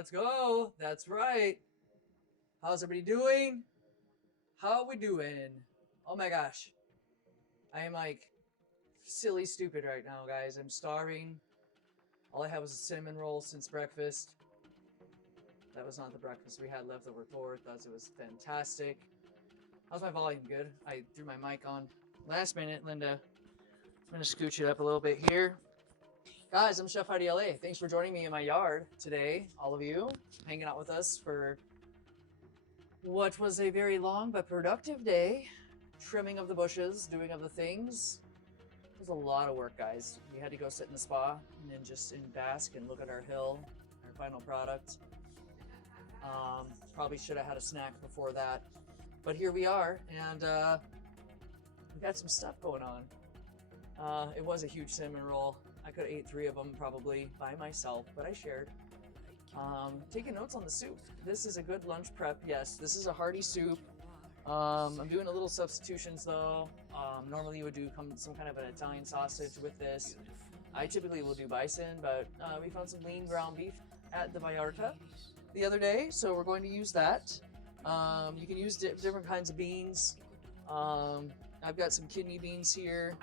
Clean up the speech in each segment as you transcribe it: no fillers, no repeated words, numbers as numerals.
Let's go. That's right. How's everybody doing? How we doing? Oh my gosh. I am like silly stupid right now, guys. I'm starving. All I had was a cinnamon roll since breakfast. That was not the breakfast we had left over for. Thought it was fantastic. How's my volume? Good. I threw my mic on last minute, Linda. I'm gonna scooch it up a little bit here. Guys, I'm Chef Heidi LA. Thanks for joining me in my yard today, all of you, hanging out with us for what was a very long but productive day. Trimming of the bushes, doing of the things. It was a lot of work, guys. We had to go sit in the spa and then just in bask and look at our hill, our final product. Probably should have had a snack before that, but here we are, and we got some stuff going on. It was a huge cinnamon roll. I could have ate 3 of them probably by myself, but I shared. Taking notes on the soup. This is a good lunch prep. Yes, this is a hearty soup. I'm doing a little substitutions though. Normally you would do some kind of an Italian sausage with this. I typically will do bison, but we found some lean ground beef at the Vallarta the other day, so we're going to use that. You can use different kinds of beans. I've got some kidney beans here.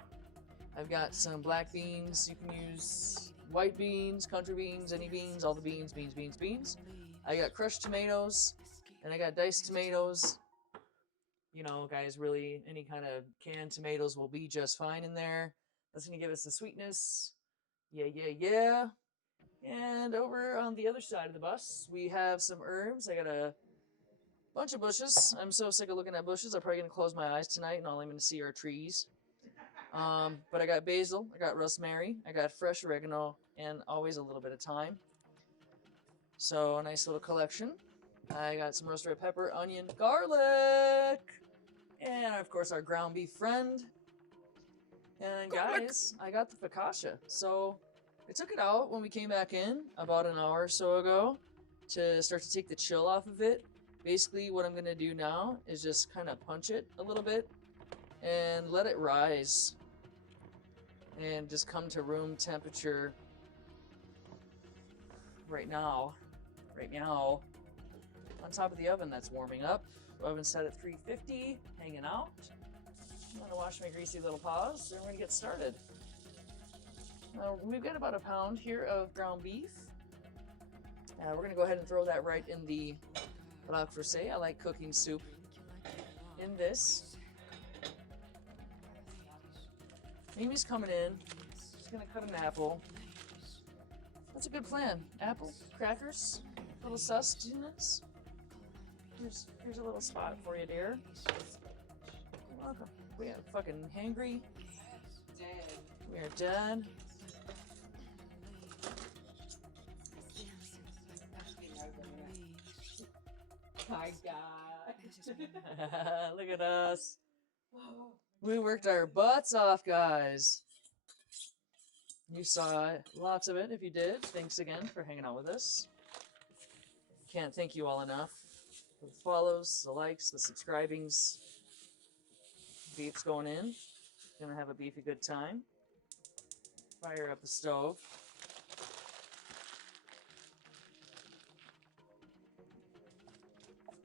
I've got some black beans. You can use white beans, country beans, any beans, all the beans, beans. I got crushed tomatoes, and I got diced tomatoes. You know, guys, really, any kind of canned tomatoes will be just fine in there. That's going to give us the sweetness. Yeah. And over on the other side of the bus, we have some herbs. I got a bunch of bushes. I'm so sick of looking at bushes. I'm probably going to close my eyes tonight, and all I'm going to see are trees. But I got basil, I got rosemary, I got fresh oregano, and always a little bit of thyme. So a nice little collection. I got some roasted red pepper, onion, garlic, and of course our ground beef friend. And guys, I got the focaccia. So I took it out when we came back in about an hour or so ago to start to take the chill off of it. Basically what I'm going to do now is just kind of punch it a little bit and let it rise and just come to room temperature right now on top of the oven that's warming up. Oven set at 350, hanging out. I'm gonna wash my greasy little paws and we're gonna get started. Now we've got about a pound here of ground beef. We're gonna go ahead and throw that right in the blanc forcé. I like cooking soup in this. Amy's coming in. She's gonna cut an apple. That's a good plan. Apple, crackers, little sustenance. Here's a little spot for you, dear. You're welcome. We are fucking hangry. We are dead. My God. Look at us. We worked our butts off, guys. You saw lots of it. If you did, thanks again for hanging out with us. Can't thank you all enough for the follows, the likes, the subscribings. Beef's going in. Gonna have a beefy good time. Fire up the stove.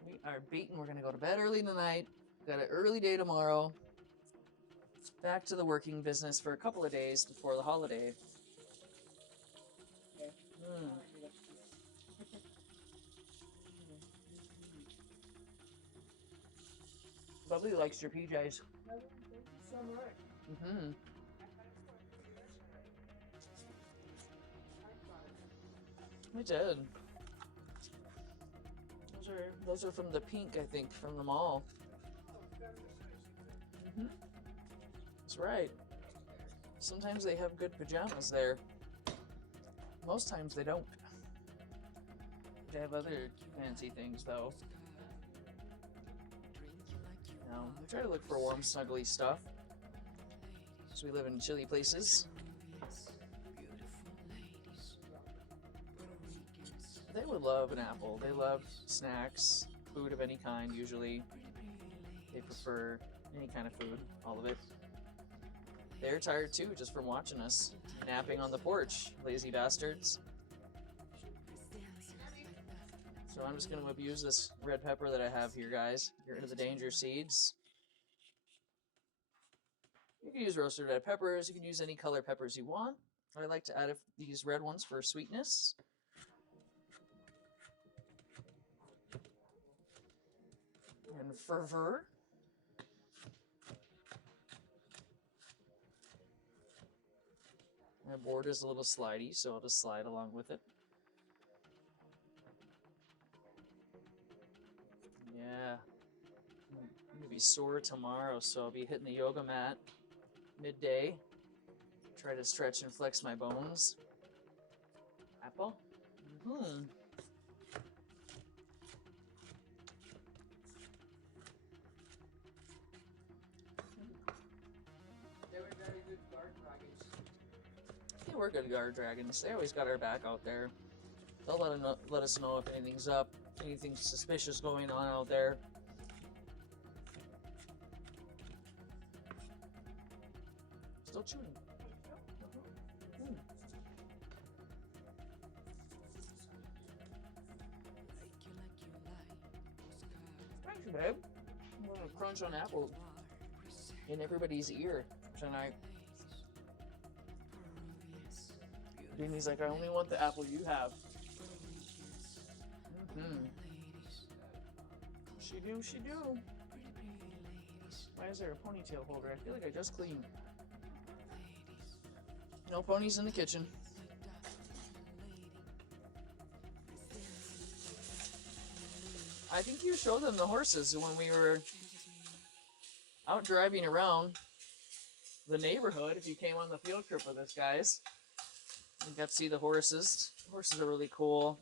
We are beaten. We're gonna go to bed early tonight. Got an early day tomorrow. Back to the working business for a couple of days before the holiday. Lovely likes your PJs. Thank you so much. We did. Those are from the pink, I think, from the mall. That's right. Sometimes they have good pajamas there. Most times they don't. They have other fancy things, though. We try to look for warm, snuggly stuff. So we live in chilly places. They would love an apple. They love snacks, food of any kind, usually. They prefer any kind of food, all of it. They're tired too, just from watching us napping on the porch, lazy bastards. So I'm just going to abuse this red pepper that I have here, guys. Get rid of the danger seeds. You can use roasted red peppers. You can use any color peppers you want. I like to add these red ones for sweetness. And fervor. My board is a little slidey, so I'll just slide along with it. Yeah. I'm going to be sore tomorrow, so I'll be hitting the yoga mat midday. Try to stretch and flex my bones. Apple? Mm-hmm. They were very good guard dragons. They were good guard dragons. They always got our back out there. They'll let us know if anything's up, anything suspicious going on out there. Still chewing. Thank you, babe. I'm gonna crunch on apple in everybody's ear tonight. Beanie's like, I only want the apple you have. Mm-hmm. She do, she do. Why is there a ponytail holder? I feel like I just cleaned. No ponies in the kitchen. I think you showed them the horses when we were out driving around the neighborhood. If you came on the field trip with us, guys, you got to see the horses. The horses are really cool.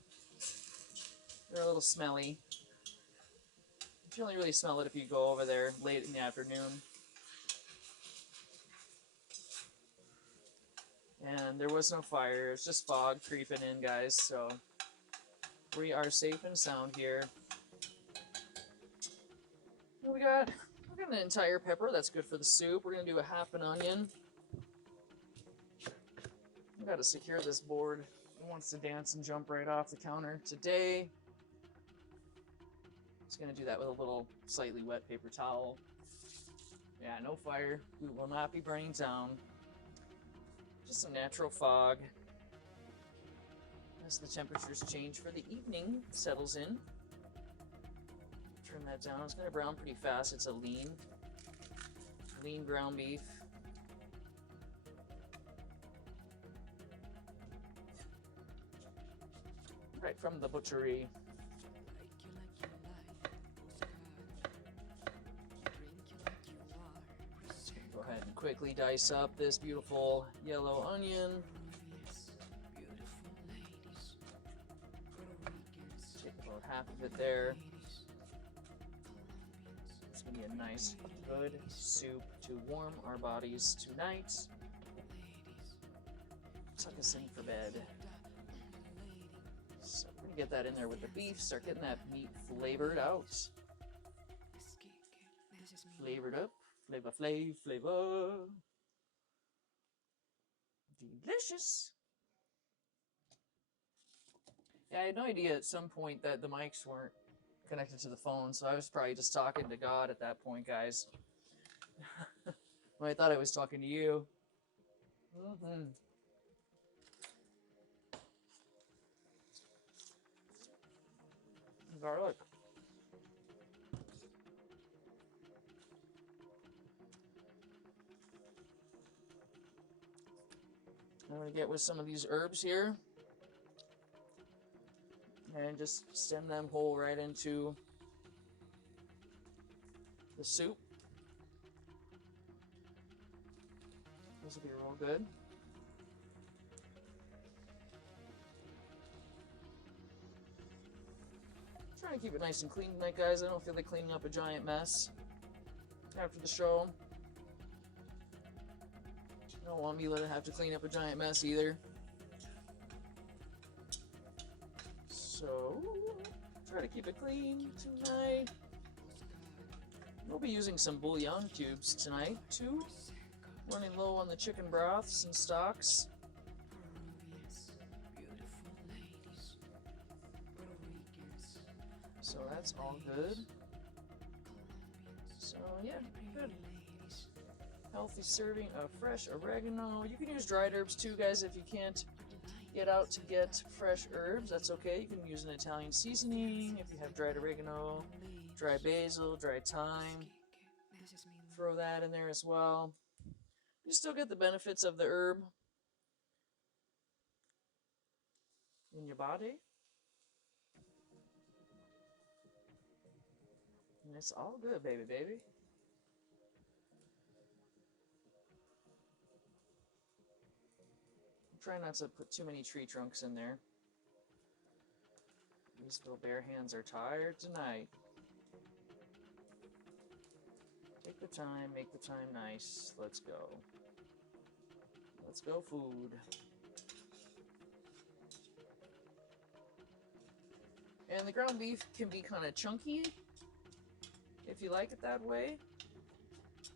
They're a little smelly. You only really smell it if you go over there late in the afternoon. And there was no fire. It's just fog creeping in, guys. So we are safe and sound here. We got an entire pepper. That's good for the soup. We're gonna do a half an onion. We gotta secure this board. It wants to dance and jump right off the counter today. Just gonna do that with a little slightly wet paper towel. Yeah, no fire. We will not be burning down. Just some natural fog. As the temperatures change for the evening, settles in. Turn that down. It's gonna brown pretty fast. It's a lean ground beef. Right from the butchery. Go ahead and quickly dice up this beautiful yellow onion. Take about half of it there. It's gonna be a nice, good soup to warm our bodies tonight. Tuck us in for bed. So we're gonna get that in there with the beef. Start getting that meat flavored out. Flavored up. Flavor. Delicious. Yeah, I had no idea at some point that the mics weren't connected to the phone, so I was probably just talking to God at that point, guys. When I thought I was talking to you. Garlic. I'm gonna get with some of these herbs here and just stem them whole right into the soup. This will be real good. Trying to keep it nice and clean tonight, guys. I don't feel like cleaning up a giant mess after the show. I don't want Mila to have to clean up a giant mess either. So, try to keep it clean tonight. We'll be using some bouillon cubes tonight, too. Running low on the chicken broths and stocks. So that's all good. So yeah, good. Healthy serving of fresh oregano. You can use dried herbs too, guys, if you can't get out to get fresh herbs. That's okay. You can use an Italian seasoning if you have dried oregano, dry basil, dry thyme. Throw that in there as well. You still get the benefits of the herb in your body. And it's all good, baby, baby. Try not to put too many tree trunks in there. These little bare hands are tired tonight. Take the time, make the time nice. Let's go. Let's go, food. And the ground beef can be kind of chunky if you like it that way.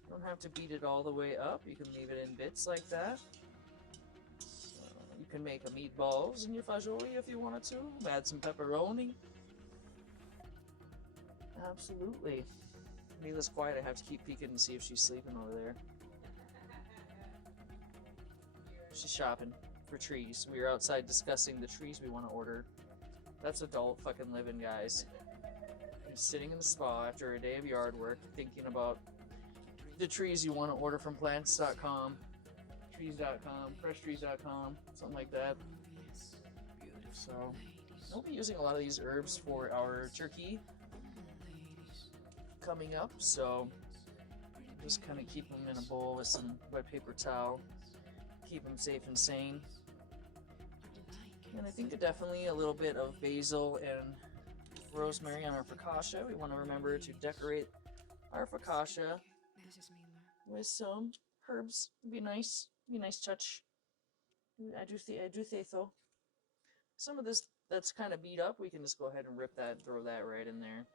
Don't have to beat it all the way up. You can leave it in bits like that. You can make a meatballs in your fagoli if you wanted to. Add some pepperoni. Absolutely. Mila's quiet. I have to keep peeking to see if she's sleeping over there. She's shopping for trees. We were outside discussing the trees we want to order. That's adult fucking living, guys. You're sitting in the spa after a day of yard work, thinking about the trees you want to order from plants.com. trees.com, freshtrees.com, something like that. So, I'll be using a lot of these herbs for our turkey coming up, so just kind of keep them in a bowl with some wet paper towel, keep them safe and sane. And I think definitely a little bit of basil and rosemary on our focaccia. We want to remember to decorate our focaccia with some herbs. It'd be nice. Be a nice touch. I do think so. Some of this that's kind of beat up, we can just go ahead and rip that, throw that right in there.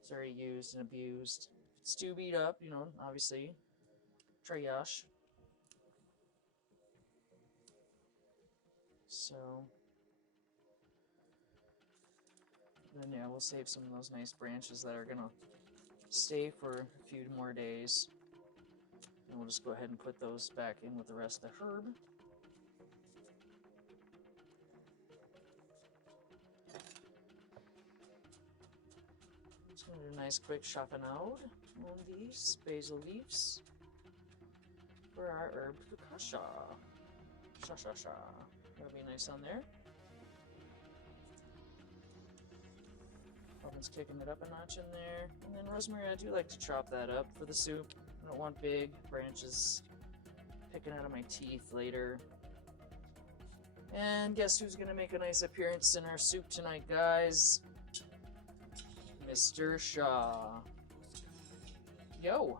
It's already used and abused. If it's too beat up, you know, obviously, triage. So, then yeah, we'll save some of those nice branches that are gonna stay for a few more days. And we'll just go ahead and put those back in with the rest of the herb. Just gonna do a nice quick chapinade on these basil leaves for our herb focaccia. Sha. That'll be nice on there. Oven's kicking it up a notch in there. And then rosemary, I do like to chop that up for the soup. I don't want big branches picking out of my teeth later. And guess who's gonna make a nice appearance in our soup tonight, guys? Mr. Shaw. Yo!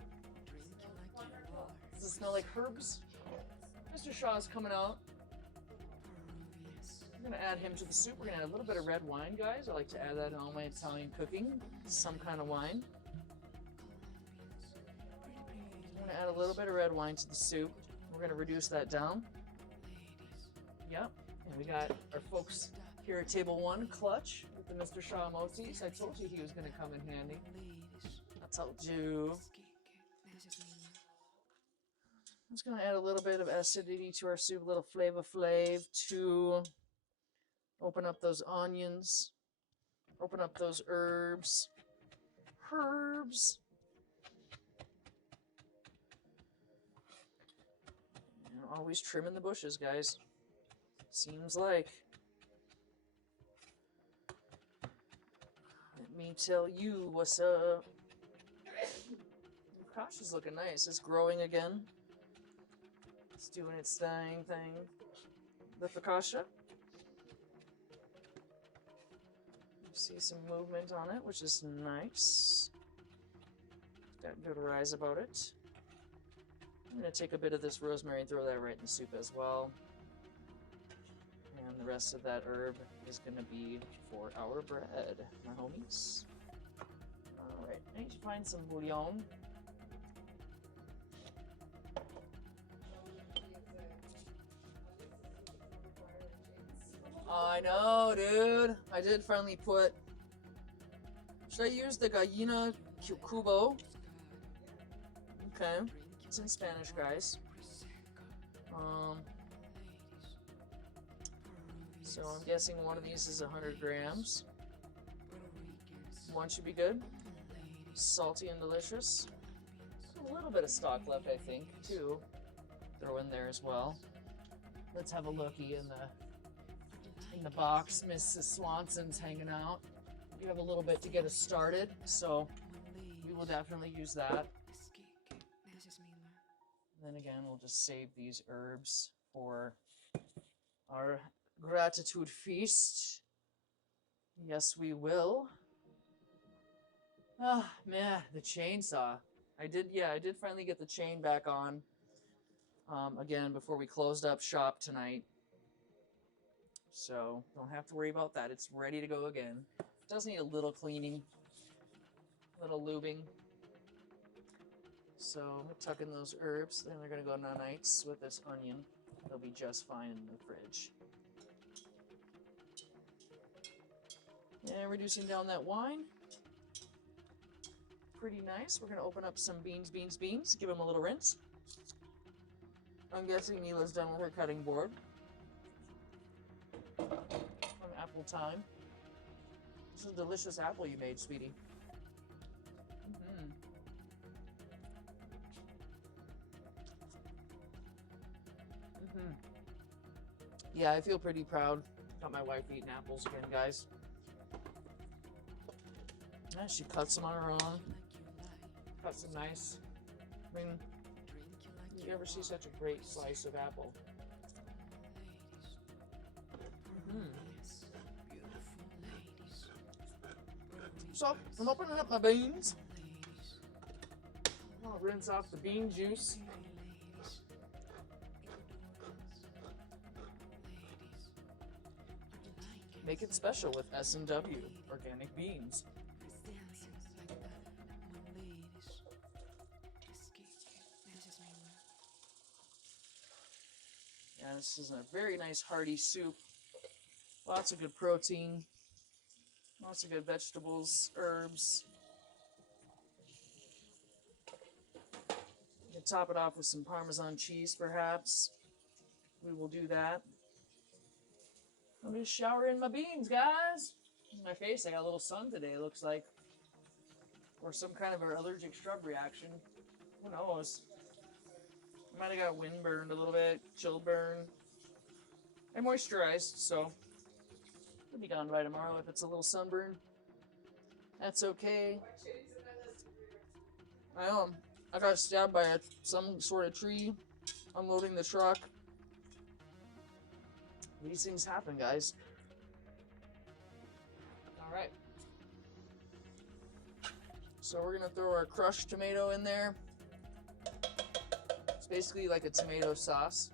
Does it smell like herbs? Mr. Shaw's coming out. I'm gonna add him to the soup. We're gonna add a little bit of red wine, guys. I like to add that in all my Italian cooking. Some kind of wine. I'm gonna add a little bit of red wine to the soup. We're gonna reduce that down. Yep. And we got our folks here at table one, Clutch, with the Mr. Shaw motifs. I told you he was gonna come in handy. I told you. I'm just gonna add a little bit of acidity to our soup, a little flavor flav to open up those onions, open up those herbs. And always trimming the bushes, guys. Seems like. Let me tell you what's up. The focaccia is looking nice. It's growing again. It's doing its thing. The focaccia. See some movement on it, which is nice. Got good rise about it. I'm going to take a bit of this rosemary and throw that right in the soup as well. And the rest of that herb is going to be for our bread, my homies. Alright, I need to find some bouillon. I know, dude. I did finally put Should I use the gallina cubo? Okay. It's in Spanish, guys. So I'm guessing one of these is 100 grams. One should be good. Salty and delicious. A little bit of stock left, I think, too. Throw in there as well. Let's have a looky in the box. Mrs. Swanson's hanging out. We have a little bit to get us started, so we will definitely use that. And then again, we'll just save these herbs for our gratitude feast. Yes, we will. Ah, man, the chainsaw. I did finally get the chain back on. Again, before we closed up shop tonight. So, don't have to worry about that. It's ready to go again. It does need a little cleaning. A little lubing. So, I'm going to tuck in those herbs. Then they're going to go nice with this onion. They'll be just fine in the fridge. And reducing down that wine. Pretty nice. We're going to open up some beans. Give them a little rinse. I'm guessing Mila's done with her cutting board. From apple time. This is a delicious apple you made, sweetie. Yeah, I feel pretty proud. Got my wife eating apples again, guys. Yeah, she cuts them on her own. Cuts them nice. I mean, you ever see such a great slice of apple? So, I'm opening up my beans. I'll rinse off the bean juice. Make it special with S&W organic beans. Yeah, this is a very nice hearty soup. Lots of good protein. Lots of good vegetables, herbs. You can top it off with some Parmesan cheese, perhaps. We will do that. I'm just showering my beans, guys. In my face, I got a little sun today, it looks like. Or some kind of an allergic shrub reaction. Who knows? I might have got wind burned a little bit, chill burn. I moisturized, so it'll be gone by tomorrow if it's a little sunburn. That's okay. I got stabbed by some sort of tree unloading the truck. These things happen, guys. Alright. So we're going to throw our crushed tomato in there. It's basically like a tomato sauce.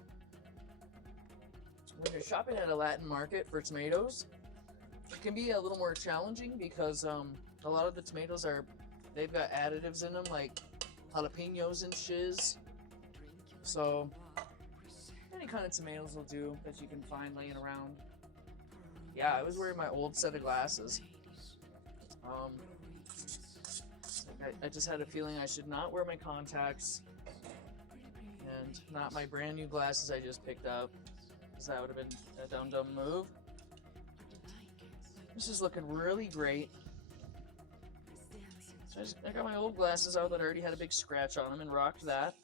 When you're shopping at a Latin market for tomatoes, it can be a little more challenging because a lot of the tomatoes they've got additives in them like jalapenos and shiz. So any kind of tomatoes will do that you can find laying around. Yeah, I was wearing my old set of glasses. I just had a feeling I should not wear my contacts and not my brand new glasses I just picked up, because that would have been a dumb move. This is looking really great. So I got my old glasses out that already had a big scratch on them and rocked that.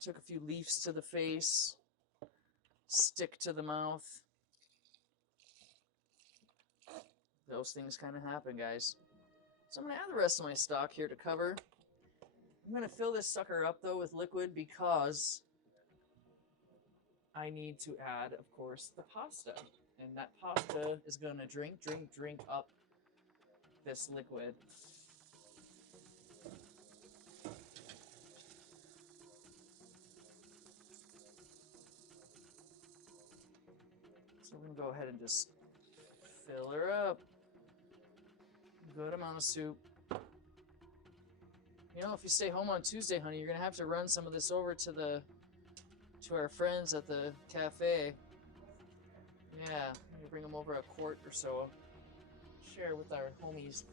Took a few leaves to the face, stick to the mouth. Those things kind of happen, guys. So I'm going to add the rest of my stock here to cover. I'm going to fill this sucker up, though, with liquid because I need to add, of course, the pasta. And that pasta is going to drink up this liquid. So we're going to go ahead and just fill her up. Good amount of soup. You know, if you stay home on Tuesday, honey, you're going to have to run some of this over to our friends at the cafe. Yeah, you bring them over a quart or so. share with our homies.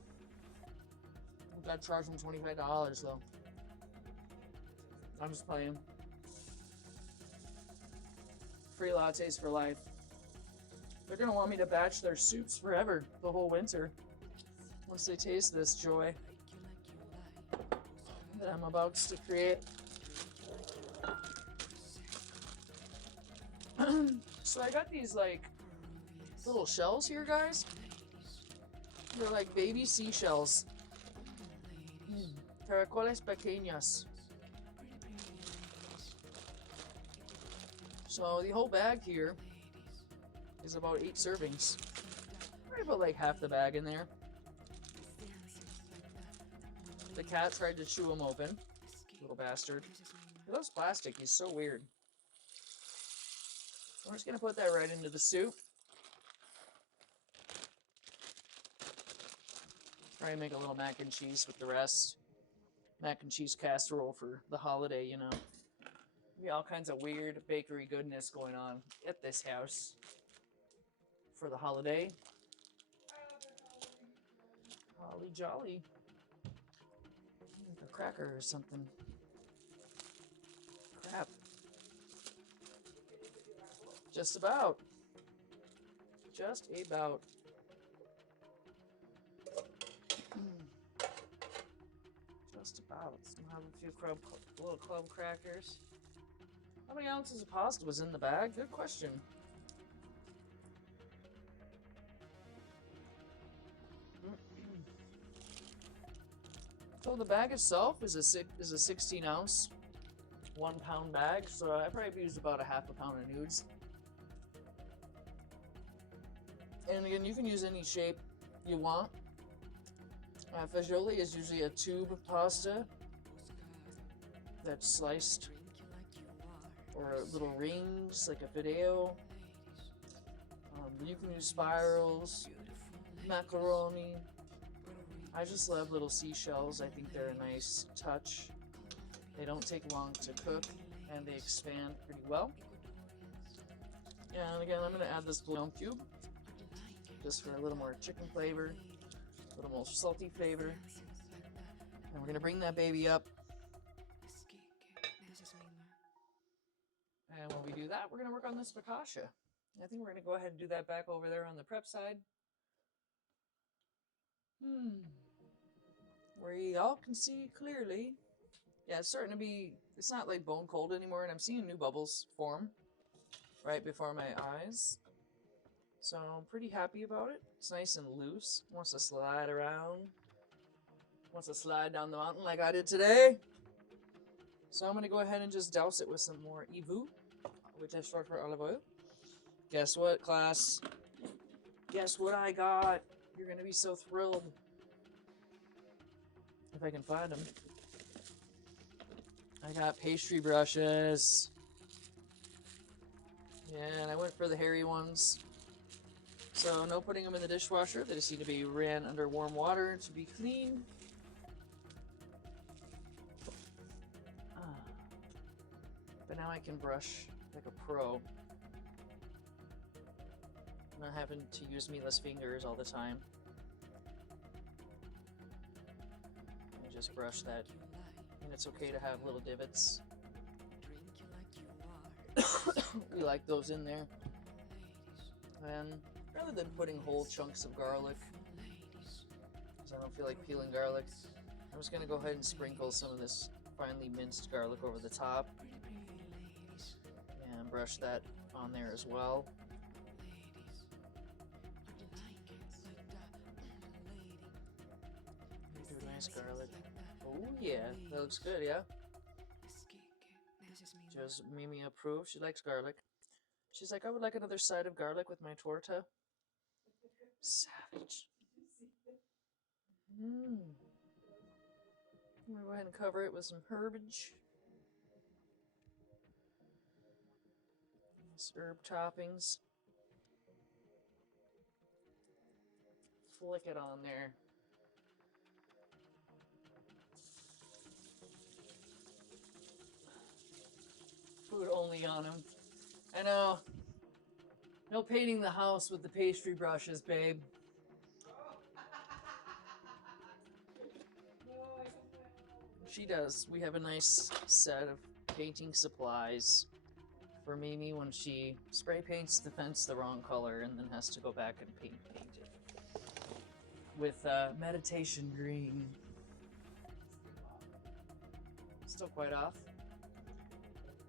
We got charged them $25 though. I'm just playing. Free lattes for life. They're gonna want me to batch their soups forever, the whole winter. Once they taste this joy that I'm about to create. So I got these like little shells here, guys. They're like baby seashells. Caracoles pequeñas. So the whole bag here is about 8 servings. Probably about like half the bag in there. The cat tried to chew them open. Little bastard. He loves plastic. He's so weird. We're just going to put that right into the soup. Try and make a little mac and cheese with the rest. Mac and cheese casserole for the holiday, you know. Be all kinds of weird bakery goodness going on at this house for the holiday. Holly jolly. Like a cracker or something. Crap. Just about. Just about. Just about. We'll have a few little club crackers. How many ounces of pasta was in the bag? Good question. So the bag itself is a 16 ounce, 1 pound bag. So I probably used about a half a pound of nudes. And again, you can use any shape you want. Fagioli is usually a tube of pasta that's sliced, or little rings like a fideo. You can use spirals, macaroni. I just love little seashells. I think they're a nice touch. They don't take long to cook, and they expand pretty well. And again, I'm going to add this bouillon cube just for a little more chicken flavor, a little more salty flavor. And we're going to bring that baby up. And when we do that, we're going to work on this focaccia. I think we're going to go ahead and do that back over there on the prep side. Where y'all can see clearly. Yeah, it's starting to be, it's not like bone cold anymore, and I'm seeing new bubbles form right before my eyes. So I'm pretty happy about it. It's nice and loose. Wants to slide around. Wants to slide down the mountain like I did today. So I'm going to go ahead and just douse it with some more Evu, which is short for olive oil. Guess what, class? Guess what I got? You're going to be so thrilled. If I can find them. I got pastry brushes. Yeah, and I went for the hairy ones. So no putting them in the dishwasher. They just need to be ran under warm water to be clean. But now I can brush like a pro. Not having to use meatless fingers all the time. I just brush that. And it's okay to have little divots. We like those in there. And rather than putting whole chunks of garlic, because I don't feel like peeling garlic, I'm just going to go ahead and sprinkle some of this finely minced garlic over the top. And brush that on there as well. Do a nice garlic. Oh yeah, that looks good, yeah? Just Mimi approves. She likes garlic. She's like, I would like another side of garlic with my torta. Savage. I'm gonna go ahead and cover it with some herbage. Nice herb toppings. Flick it on there. Food only on him. I know. No painting the house with the pastry brushes, babe. She does. We have a nice set of painting supplies for Mimi when she spray paints the fence the wrong color and then has to go back and paint it with meditation green. Still quite off.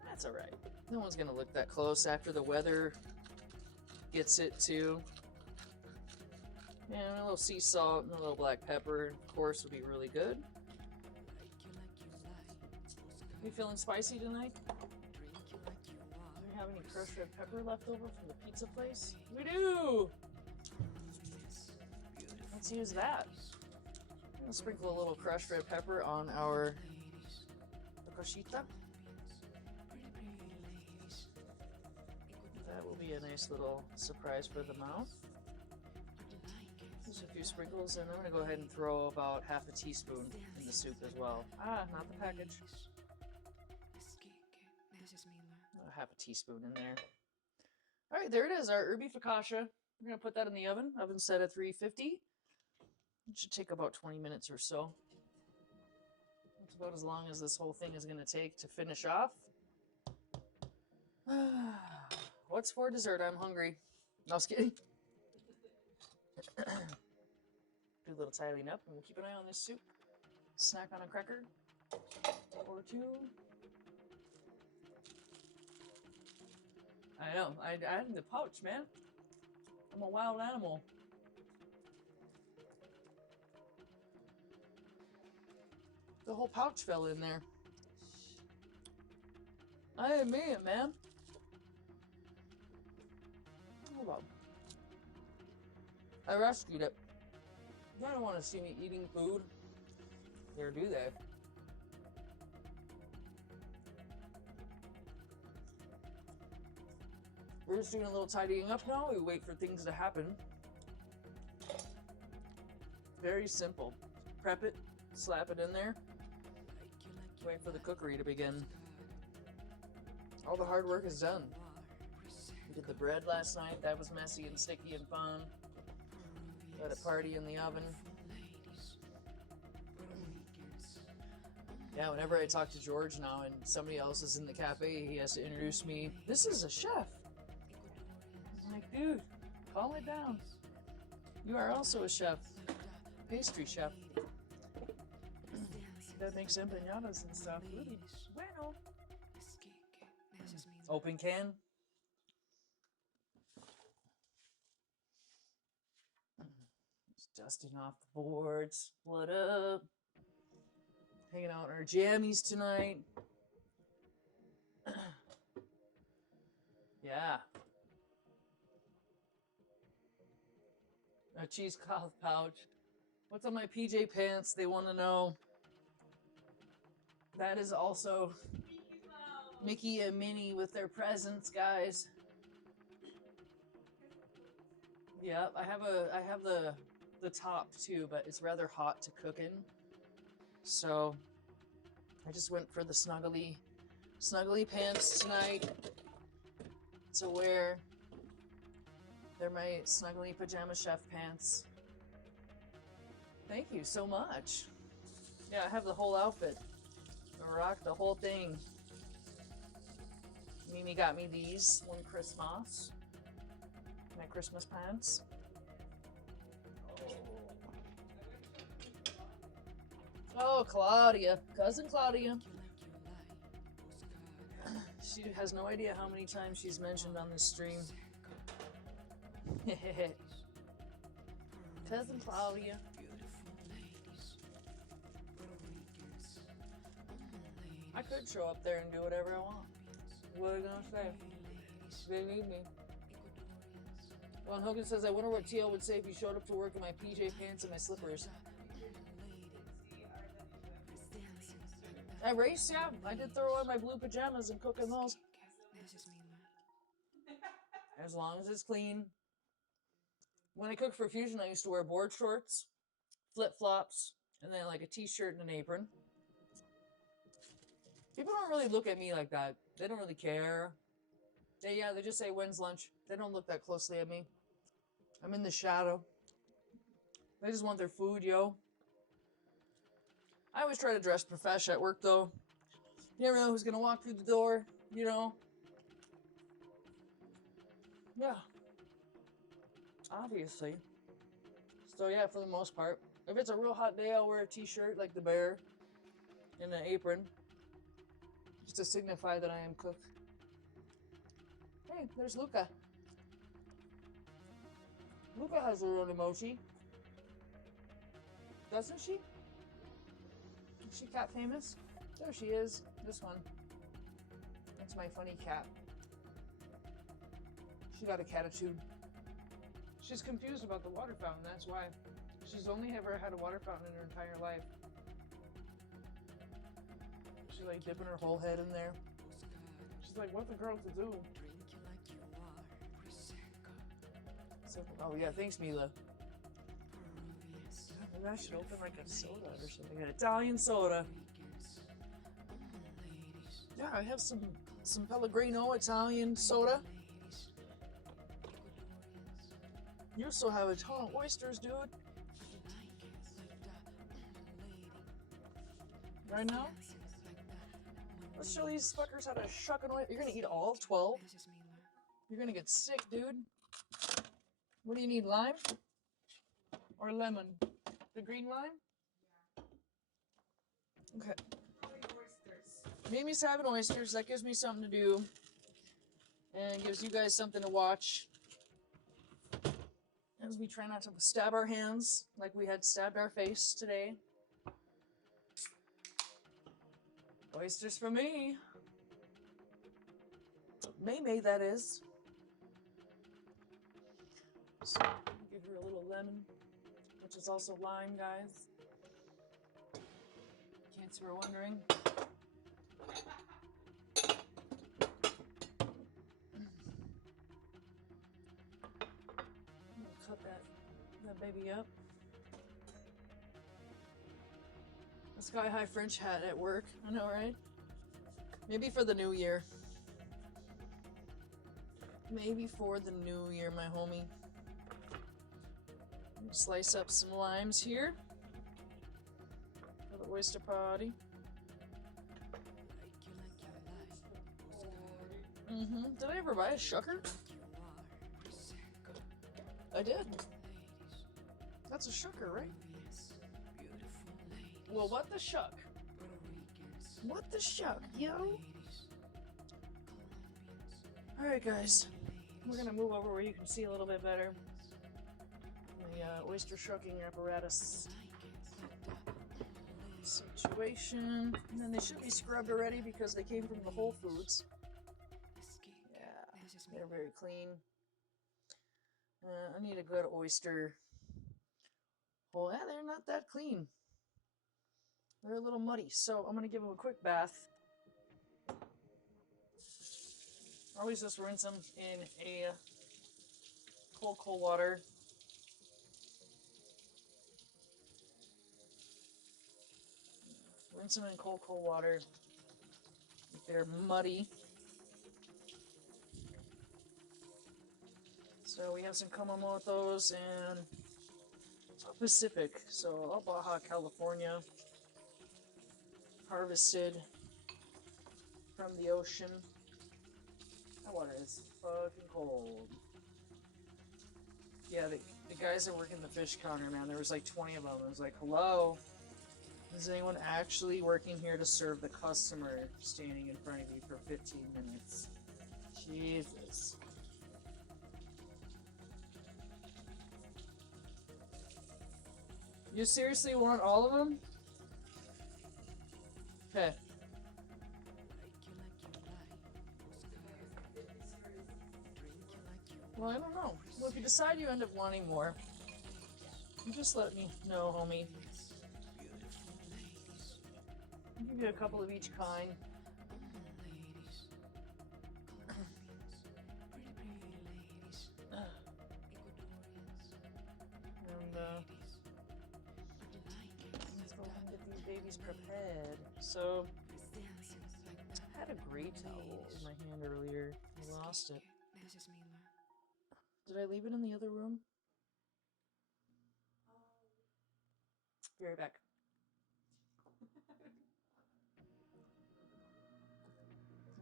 That's all right. No one's gonna look that close after the weather gets it too. Yeah, a little sea salt and a little black pepper, of course, would be really good. You feeling spicy tonight? Do we have any crushed red pepper left over from the pizza place? We do! Let's use that. I'm gonna sprinkle a little crushed red pepper on our cochita. That will be a nice little surprise for the mouth. Just a few sprinkles, and I'm gonna go ahead and throw about half a teaspoon in the soup as well. Ah, not the package. Half a teaspoon in there. All right, there it is, our herby focaccia. We're gonna put that in the oven. Oven set at 350. It should take about 20 minutes or so. That's about as long as this whole thing is gonna take to finish off. What's for dessert? I'm hungry. No, I was kidding. Do a little tidying up, and we'll keep an eye on this soup. Snack on a cracker or two. I know. I'm the pouch, man. I'm a wild animal. The whole pouch fell in there. I didn't mean it, man. Hold on. I rescued it. They don't want to see me eating food. Or do they? We're just doing a little tidying up now. We wait for things to happen. Very simple. Prep it, slap it in there. Wait for the cookery to begin. All the hard work is done. We did the bread last night. That was messy and sticky and fun. We had a party in the oven. Yeah, whenever I talk to George now and somebody else is in the cafe, he has to introduce me. This is a chef. I'm like, dude, calm it down. You are also a chef. Pastry chef. That makes empanadas and stuff. Really bueno. Open can. Just dusting off the boards. What up? Hanging out in our jammies tonight. Yeah. A cheesecloth pouch. What's on my PJ pants? They want to know. That is also Mickey and Minnie with their presents, guys. Yeah, I have the top too, but it's rather hot to cook in. So I just went for the snuggly pants tonight to wear. They're my snuggly pajama chef pants. Thank you so much. Yeah, I have the whole outfit. I rock the whole thing. Mimi got me these one Christmas. My Christmas pants. Oh, Claudia. Cousin Claudia. She has no idea how many times she's mentioned on this stream. Cousin Claudia. I could show up there and do whatever I want. What are they gonna say? They need me. Ron Hogan says, I wonder what TL would say if he showed up to work in my PJ pants and my slippers. At race, yeah, I did throw on my blue pajamas and cook in those. As long as it's clean. When I cooked for Fusion, I used to wear board shorts, flip-flops, and then like a t-shirt and an apron. People don't really look at me like that. They don't really care. They just say, when's lunch? They don't look that closely at me. I'm in the shadow. They just want their food, yo. I always try to dress profesh at work, though. You never know who's gonna walk through the door, you know? Yeah. Obviously. So yeah, for the most part. If it's a real hot day, I'll wear a t-shirt like the bear and an apron. Just to signify that I am cook. Hey, there's Luca. Luca has her own emoji. Doesn't she? Is she cat famous? There she is. This one. That's my funny cat. She got a catitude. She's confused about the water fountain, that's why. She's only ever had a water fountain in her entire life. She's like dipping her whole head in there. She's like, what's a girl to do? So, oh yeah, thanks Mila. Maybe I should open like a soda or something. An Italian soda. Yeah, I have some Pellegrino Italian soda. You still have a ton of oysters, dude. Right now? Let's show these fuckers how to shuck an oyster. You're gonna eat all 12? You're gonna get sick, dude. What do you need, lime? Or lemon? The green lime? Okay. Mimi's having oysters. That gives me something to do. And gives you guys something to watch. As we try not to stab our hands like we had stabbed our face today. Oysters for me. May, that is. So, give her a little lemon, which is also lime, guys. In case you were wondering. Cut that baby up. A sky-high French hat at work. I know, right? Maybe for the new year. Maybe for the new year, my homie. Slice up some limes here for the oyster party. Did I ever buy a shucker? I did. That's a shucker, right? Well, what the shuck? What the shuck, yo? Alright, guys. We're gonna move over where you can see a little bit better. The oyster shucking apparatus situation. And then they should be scrubbed already because they came from the Whole Foods. Yeah, they're very clean. I need a good oyster. Well, yeah, they're not that clean. They're a little muddy, so I'm gonna give them a quick bath. Always just rinse them in a cold water. Rinse them in cold water. If they're muddy. So we have some Kumamotos and Pacific. So all Baja California. Harvested from the ocean. That water is fucking cold. Yeah, the guys that work in the fish counter, man, there was like 20 of them. I was like, hello? Is anyone actually working here to serve the customer standing in front of you for 15 minutes? Jesus. You seriously want all of them? Okay. Well, I don't know. Well, if you decide you end up wanting more, you just let me know, homie. I'll give you a couple of each kind. And, let's go ahead and get these babies prepared. So, I had a gray towel in my hand earlier. I lost it. Did I leave it in the other room? Be right back.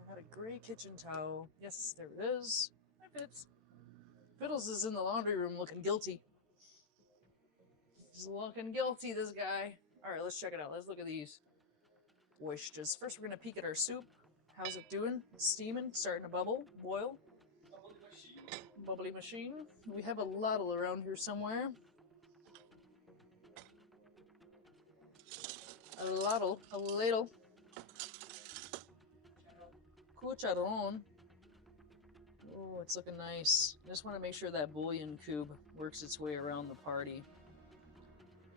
I got a gray kitchen towel. Yes, there it is. Hi, Fitz. Fiddles is in the laundry room looking guilty. He's looking guilty, this guy. Alright, let's check it out. Let's look at these oysters. First, we're going to peek at our soup. How's it doing? It's steaming, starting to bubble, boil. Bubbly machine. We have a ladle around here somewhere. A ladle, a ladle. Cucharon. Oh, it's looking nice. I just want to make sure that bouillon cube works its way around the party.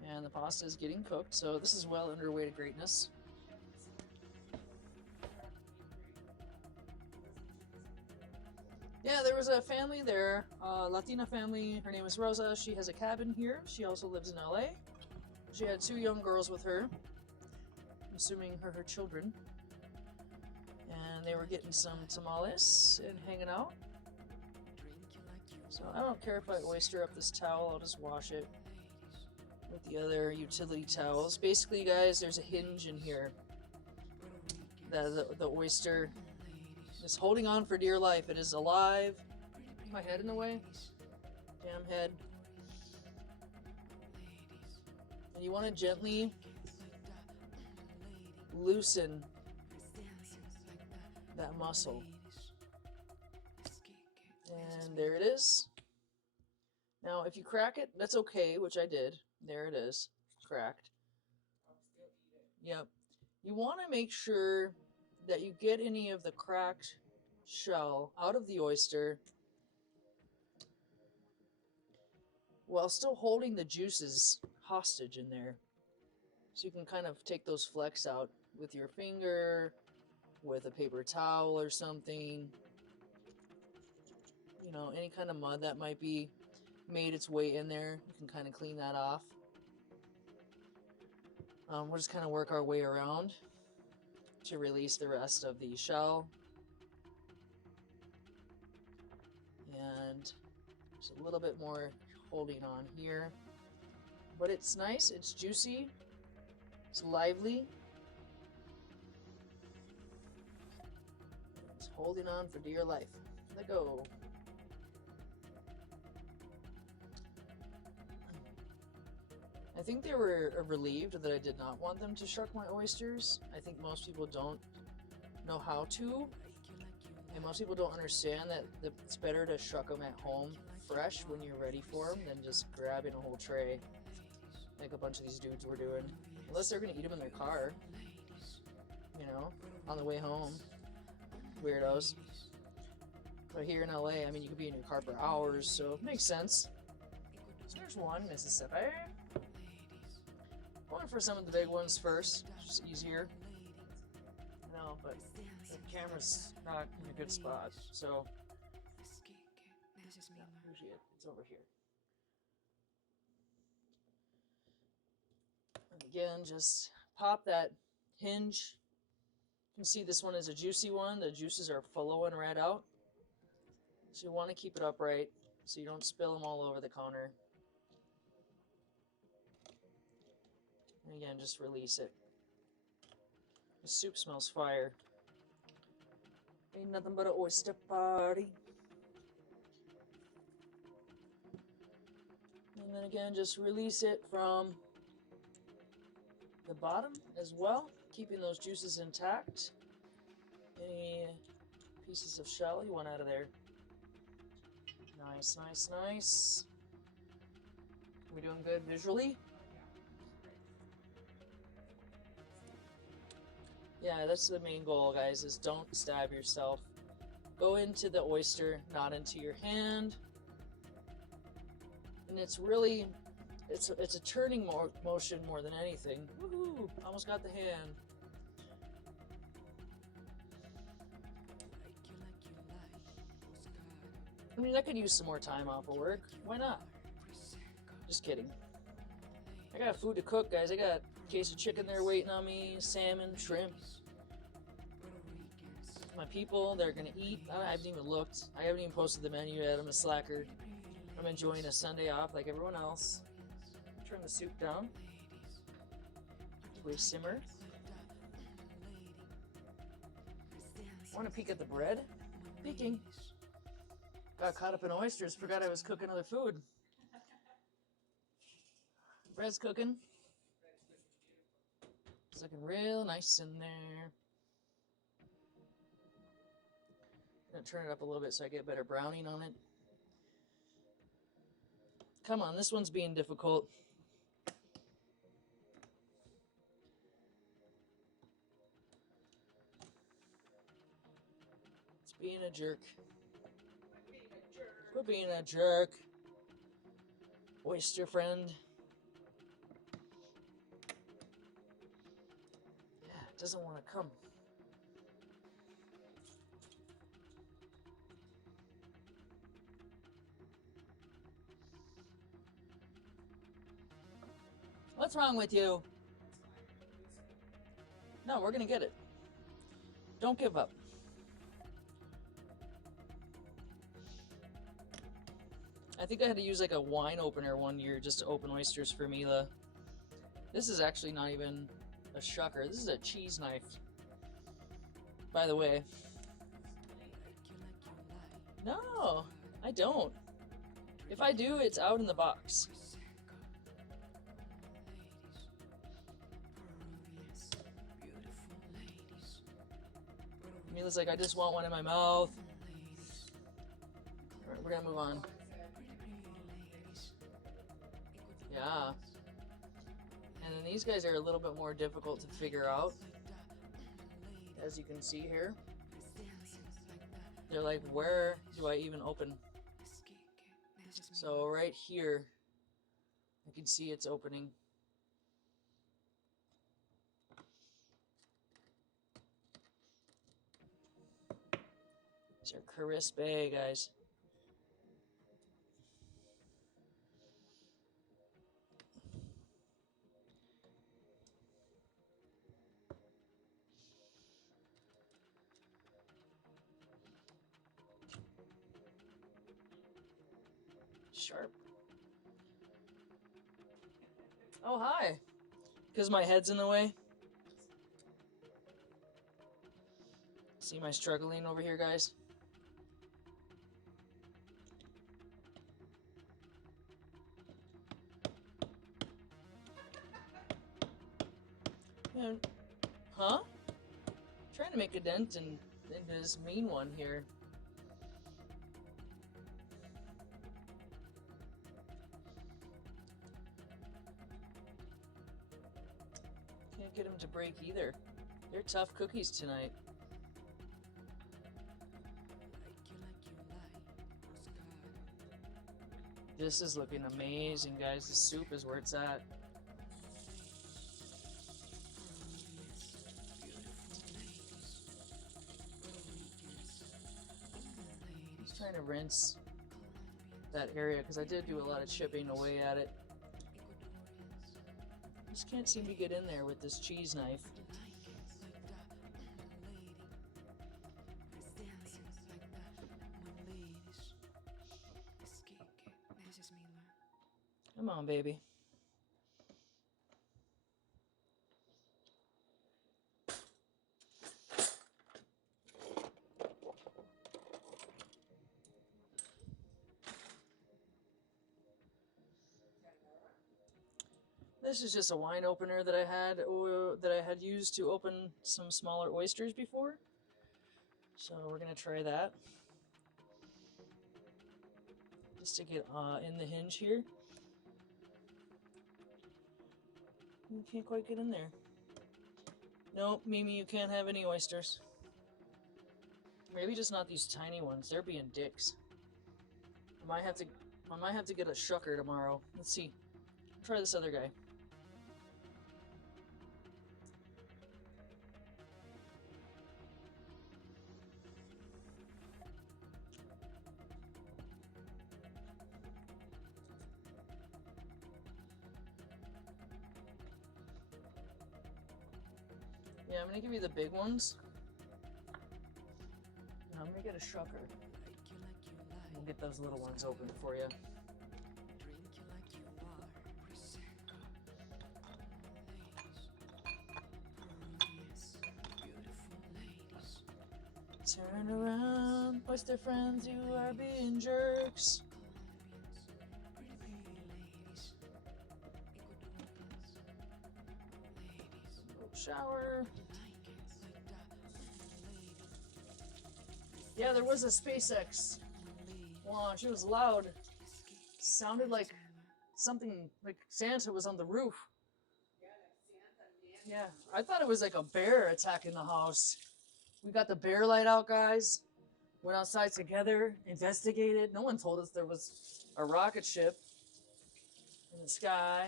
And the pasta is getting cooked, so this is well underway to greatness. Yeah, there was a family there, Latina family. Her name is Rosa. She has a cabin here. She also lives in LA. She had 2 young girls with her. I'm assuming her children. And they were getting some tamales and hanging out. So I don't care if I oyster up this towel, I'll just wash it with the other utility towels. Basically, guys, there's a hinge in here that the oyster is holding on for dear life. It is alive. My head in the way. Damn head. And you want to gently loosen that muscle. And there it is. Now, if you crack it, that's okay, which I did. There it is. Cracked. Yep. You want to make sure that you get any of the cracked shell out of the oyster while still holding the juices hostage in there. So you can kind of take those flecks out with your finger, with a paper towel or something. You know, any kind of mud that might be made its way in there, you can kind of clean that off. We'll just kind of work our way around to release the rest of the shell. And just a little bit more holding on here. But it's nice, it's juicy, it's lively. It's holding on for dear life. Let go. I think they were relieved that I did not want them to shuck my oysters. I think most people don't know how to, and most people don't understand that it's better to shuck them at home fresh when you're ready for them than just grabbing a whole tray like a bunch of these dudes were doing. Unless they're going to eat them in their car, you know, on the way home. Weirdos. But here in LA, I mean, you could be in your car for hours, so it makes sense. So there's one, Mississippi. Going for some of the big ones first, just easier. No, but the camera's not in a good spot, so. Yeah, usually it's over here. And again, just pop that hinge. You can see this one is a juicy one. The juices are flowing right out. So you want to keep it upright so you don't spill them all over the counter. And again, just release it. The soup smells fire. Ain't nothing but an oyster party. And then again, just release it from the bottom as well, keeping those juices intact. Any pieces of shell you want out of there. Nice, nice, nice. We doing good visually? Yeah, that's the main goal, guys, is don't stab yourself. Go into the oyster, not into your hand. And it's really, it's a turning motion more than anything. Woohoo! Almost got the hand. I mean, I could use some more time off of work. Why not? Just kidding. I got food to cook, guys. I got a case of chicken there waiting on me, salmon, shrimp. My people, they're gonna eat. I haven't even looked. I haven't even posted the menu yet. I'm a slacker. I'm enjoying a Sunday off like everyone else. Turn the soup down to a simmer. Want to peek at the bread? Peeking. Got caught up in oysters. Forgot I was cooking other food. Bread's cooking. It's looking real nice in there. Gonna turn it up a little bit so I get better browning on it. Come on, this one's being difficult. It's being a jerk. Quit being a jerk. Oyster friend. Yeah, it doesn't want to come. What's wrong with you? No, we're gonna get it. Don't give up. I think I had to use like a wine opener one year just to open oysters for Mila. This is actually not even a shucker. This is a cheese knife. By the way. No, I don't. If I do, it's out in the box. Mila's like, I just want one in my mouth. Alright, we're gonna move on. Yeah. And then these guys are a little bit more difficult to figure out. As you can see here. They're like, where do I even open? So right here, I can see it's opening. These are crispy, guys. Sharp. Oh, hi. Because my head's in the way. See my struggling over here, guys? And, huh? Trying to make a dent in this mean one here. Can't get them to break either. They're tough cookies tonight. This is looking amazing, guys. The soup is where it's at. Just trying to rinse that area because I did do a lot of chipping away at it. Just can't seem to get in there with this cheese knife. Come on, baby. This is just a wine opener that I had used to open some smaller oysters before. So we're gonna try that. Just to get in the hinge here. You can't quite get in there. Nope, Mimi, you can't have any oysters. Maybe just not these tiny ones. They're being dicks. I might have to get a shucker tomorrow. Let's see. Try this other guy. Yeah, I'm gonna give you the big ones. Now I'm gonna get a shucker. We'll get those little ones open for you. Turn around, oyster friends, you are being jerks. Shower. Yeah, there was a SpaceX launch. It was loud. Sounded like something like Santa was on the roof. Yeah, I thought it was like a bear attacking the house. We got the bear light out, guys. Went outside together, investigated. No one told us there was a rocket ship in the sky.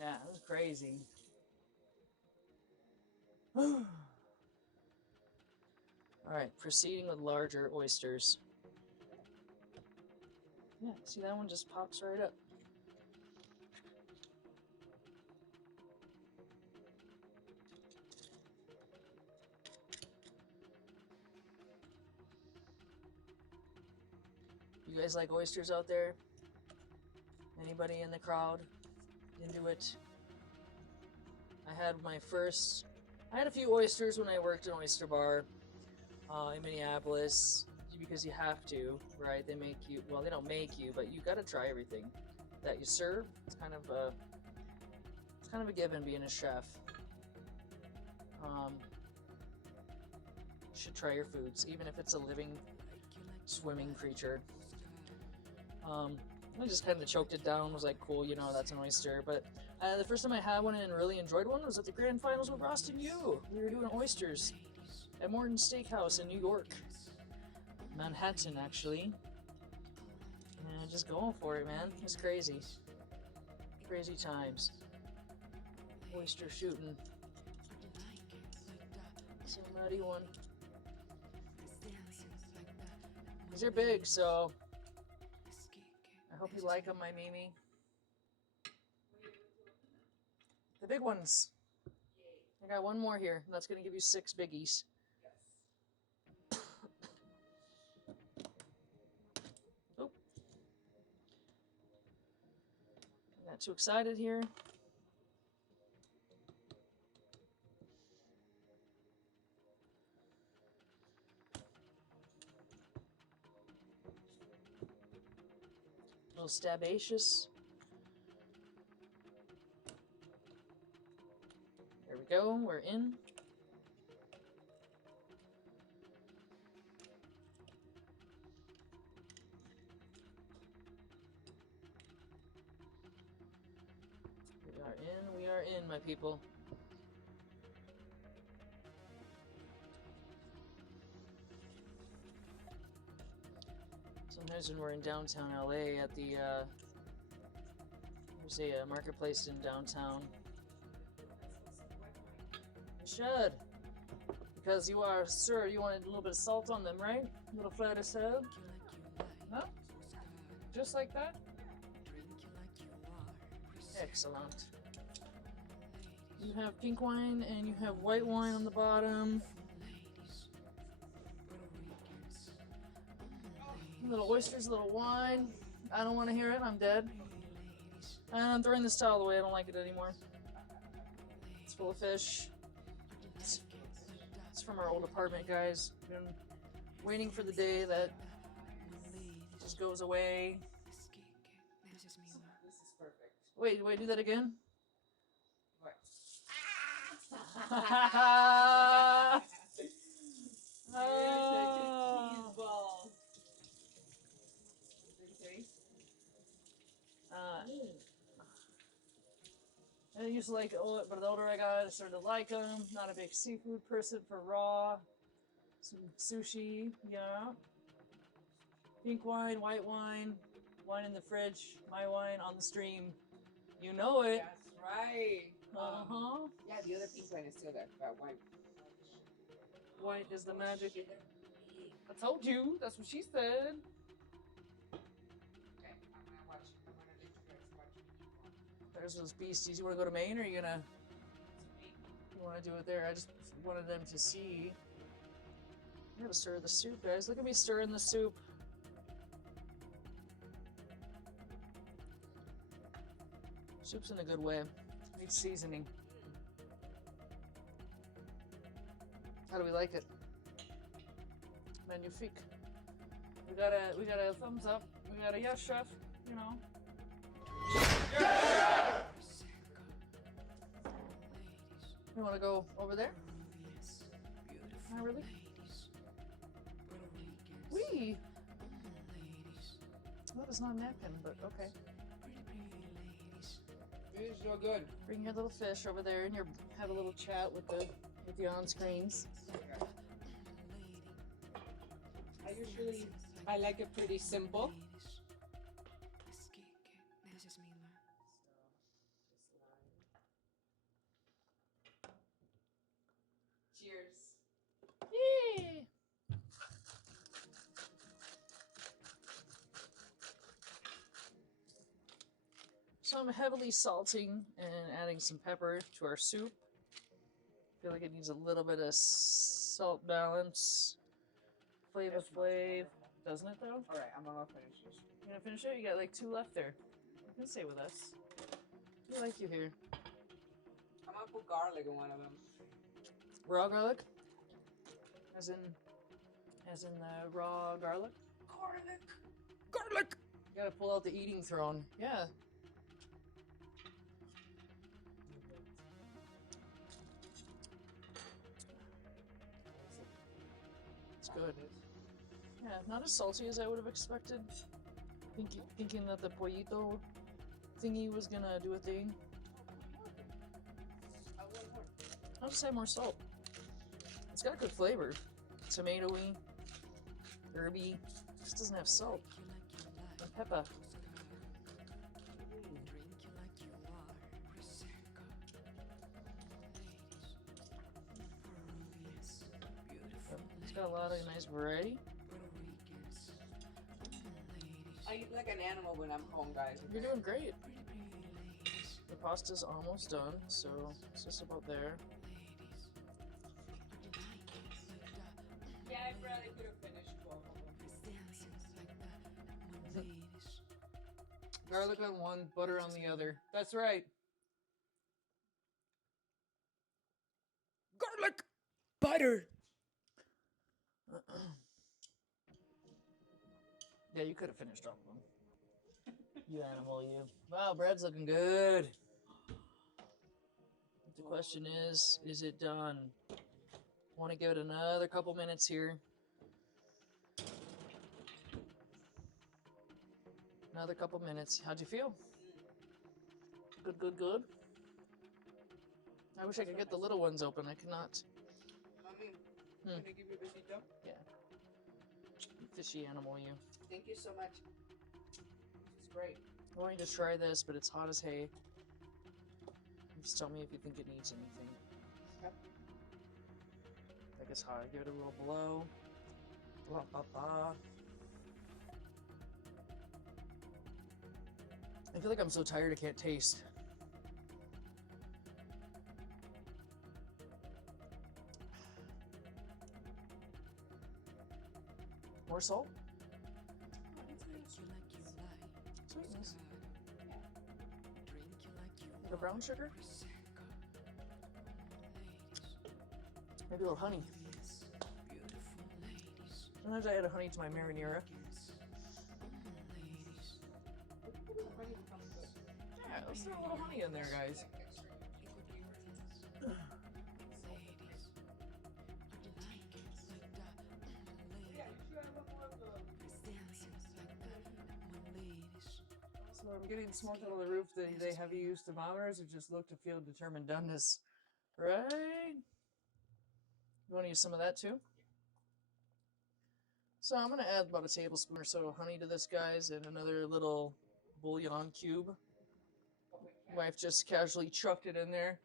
Yeah, it was crazy. All right, proceeding with larger oysters. Yeah, see that one just pops right up. You guys like oysters out there? Anybody in the crowd into it? I had a few oysters when I worked in an oyster bar in Minneapolis, because you have to, right? They make you, well, they don't make you, but you gotta try everything that you serve. It's kind of a given being a chef. You should try your foods, even if it's a living, swimming creature. I just kind of choked it down, was like, cool, you know, that's an oyster. But the first time I had one and really enjoyed one was at the grand finals with Ross and you. We were doing oysters at Morton's Steakhouse in New York. Manhattan, actually. And just going for it, man. It's crazy. Crazy times. Oyster shooting. It's a muddy one. These are big, so I hope you like them, my Mimi. The big ones. I got one more here, and that's going to give you 6 biggies. Oh. Not too excited here. A little stabaceous. There we go, we're in. We are in, my people. Sometimes when we're in downtown LA at the, there's a marketplace in downtown. You should. Because you are, sir, you wanted a little bit of salt on them, right? A little fleur de sel. Huh? Just like that? Excellent. You have pink wine and you have white wine on the bottom. Little oysters, little wine. I don't want to hear it. I'm dead. And I'm throwing this towel away. I don't like it anymore. It's full of fish. It's from our old apartment, guys. Been waiting for the day that just goes away. This is perfect. Wait, do that again. What? Cheese ball. I used to like it, but the older I got, I started to like them. Not a big seafood person for raw. Some sushi, yeah. Pink wine, white wine, wine in the fridge, my wine on the stream. You know it. That's right. Uh-huh. Yeah, the other pink one is still there, but white. White is the magic. I told you. That's what she said. Okay, I'm gonna watch. I'm gonna let you guys watch. There's those beasties. You want to go to Maine, or are you gonna? You want to do it there? I just wanted them to see. I gotta stir the soup, guys. Look at me stirring the soup. Soup's in a good way. Needs seasoning. How do we like it? Magnifique. We got a thumbs up. We got a yes, chef. You know. You want to go over there? Not really. Wee. That is not a napkin, but okay. It is so good. Bring your little fish over there and have a little chat with the on screens. I like it pretty simple. Cheers. Yay! So I'm heavily salting and adding some pepper to our soup. I feel like it needs a little bit of salt balance. Flavor flav. Doesn't it though? Alright, I'm gonna finish this. You gonna finish it? You got like 2 left there. You can stay with us. We like you here. I'm gonna put garlic in one of them. Raw garlic? As in the raw garlic? Garlic! Garlic! You gotta pull out the eating throne. Yeah. It's good. Yeah, not as salty as I would have expected. Thinking that the pollito thingy was gonna do a thing. I'll just add more salt. It's got good flavor. Tomatoey, herby. Just doesn't have salt. And pepper. It's got a lot of nice variety. I eat like an animal when I'm home, guys. You're doing great. The pasta's almost done, so it's just about there. Yeah, I probably could have finished 12 of them. Garlic on one, butter on the other. That's right. Garlic, butter. Yeah, you could have finished all of them. You animal, you. Wow, bread's looking good. The question is it done? Want to give it another couple minutes here. Another couple minutes. How'd you feel? Good, good, good. I wish I could get the little ones open. I cannot. Mommy, can I give you a besito? Yeah. Fishy animal, you. Thank you so much. It's great. I want you to try this, but it's hot as hay. Just tell me if you think it needs anything. Okay. I think it's hot. Give it a little blow. Blah, blah, blah. I feel like I'm so tired I can't taste. More salt? Sweetness. The brown sugar? Maybe a little honey. Sometimes I add a honey to my marinara. Yeah, let's throw a little honey in there, guys. So I'm getting smoke out of the roof. They have you use thermometers or just look to feel determined doneness. Right? You want to use some of that too? So I'm going to add about a tablespoon or so of honey to this, guys, and another little bouillon cube. Wife just casually chucked it in there.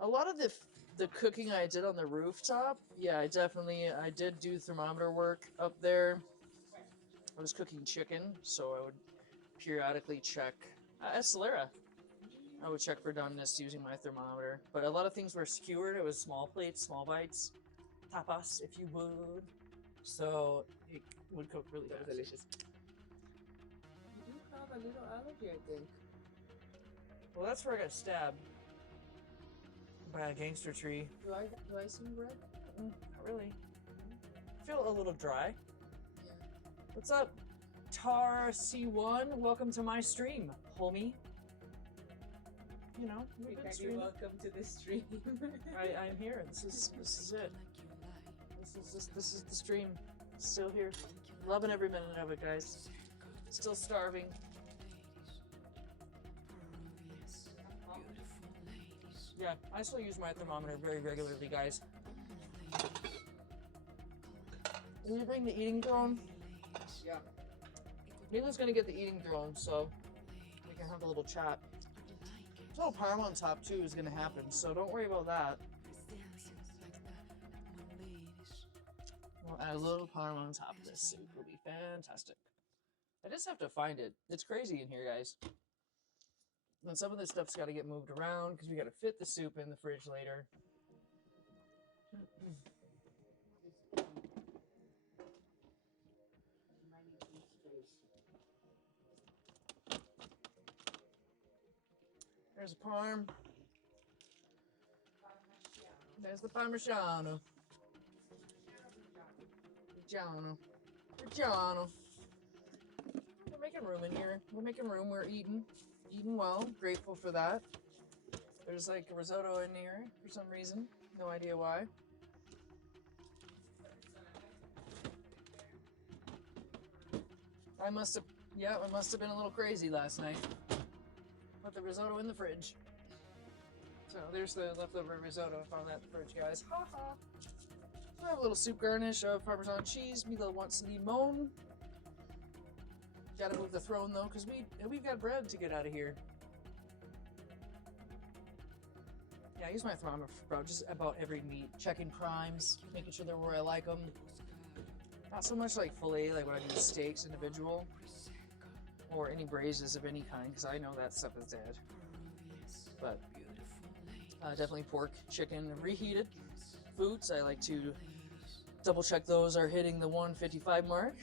A lot of the cooking I did on the rooftop, yeah, I did do thermometer work up there. I was cooking chicken, so I would periodically check. Solera. I would check for doneness using my thermometer. But a lot of things were skewered. It was small plates, small bites, tapas, if you would. So it would cook really fast. Delicious. You do have a little allergy, I think. Well, that's where I got stabbed. Gangster tree. Do I sing bread? Not really. Feel a little dry. Yeah. What's up, Tar C1? Welcome to my stream, homie. You know, we've been streaming. Welcome to the stream. I'm here. This is it. This is the stream. Still here. Loving every minute of it, guys. Still starving. Yeah, I still use my thermometer very regularly, guys. Can you bring the eating throne? Yeah. Mila's gonna get the eating throne, so we can have a little chat. A little parm on top too is gonna happen, so don't worry about that. We'll add a little parm on top of this soup. It'll be fantastic. I just have to find it. It's crazy in here, guys. And some of this stuff's got to get moved around because we got to fit the soup in the fridge later. There's a parm. There's the parmigiano. Parmigiano. We're making room in here. We're making room. We're eating well. Grateful for that. There's like risotto in here for some reason. No idea why. I must have been a little crazy last night. Put the risotto in the fridge. So there's the leftover risotto. I found that in the fridge, guys. Ha ha. I have a little soup garnish of Parmesan cheese. Mila wants limon. Gotta move the throne though, because we've got bread to get out of here. Yeah, I use my thermometer for just about every meat. Checking primes, making sure they're where I like them. Not so much like filet, like when I do steaks individual. Or any braises of any kind, because I know that stuff is dead. But definitely pork, chicken, reheated foods. I like to double check those are hitting the 155 mark.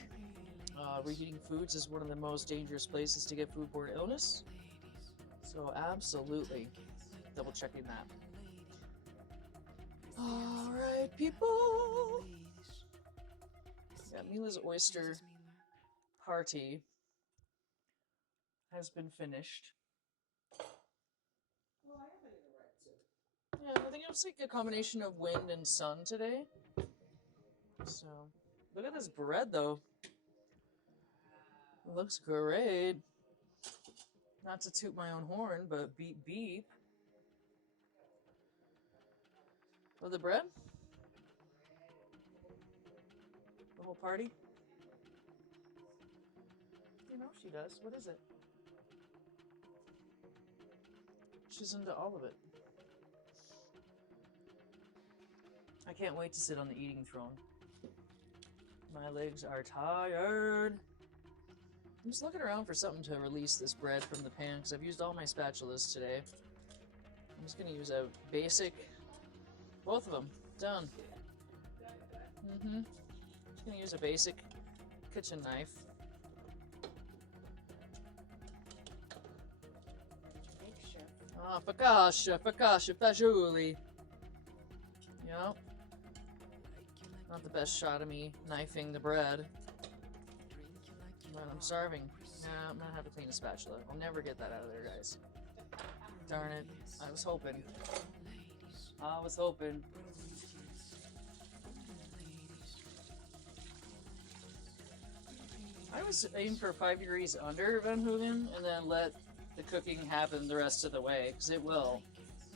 Reheating foods is one of the most dangerous places to get foodborne illness. So absolutely double checking that. All right, people. Yeah, Mila's oyster party has been finished. Well, I have it in a red too. Yeah, I think it was like a combination of wind and sun today. So, look at this bread though. It looks great. Not to toot my own horn, but beep beep. Oh, the bread? The whole party? You know she does. What is it? She's into all of it. I can't wait to sit on the eating throne. My legs are tired. I'm just looking around for something to release this bread from the pan because I've used all my spatulas today. I'm just going to use a basic, both of them, done. Just going to use a basic kitchen knife. Big chef. Ah, focaccia, Fagoli. Yep. Not the best shot of me knifing the bread. But I'm starving. Yeah, I'm gonna have to clean a spatula. I'll never get that out of there, guys. Darn it. I was hoping. I was aiming for 5 degrees under Van Hooven and then let the cooking happen the rest of the way, because it will.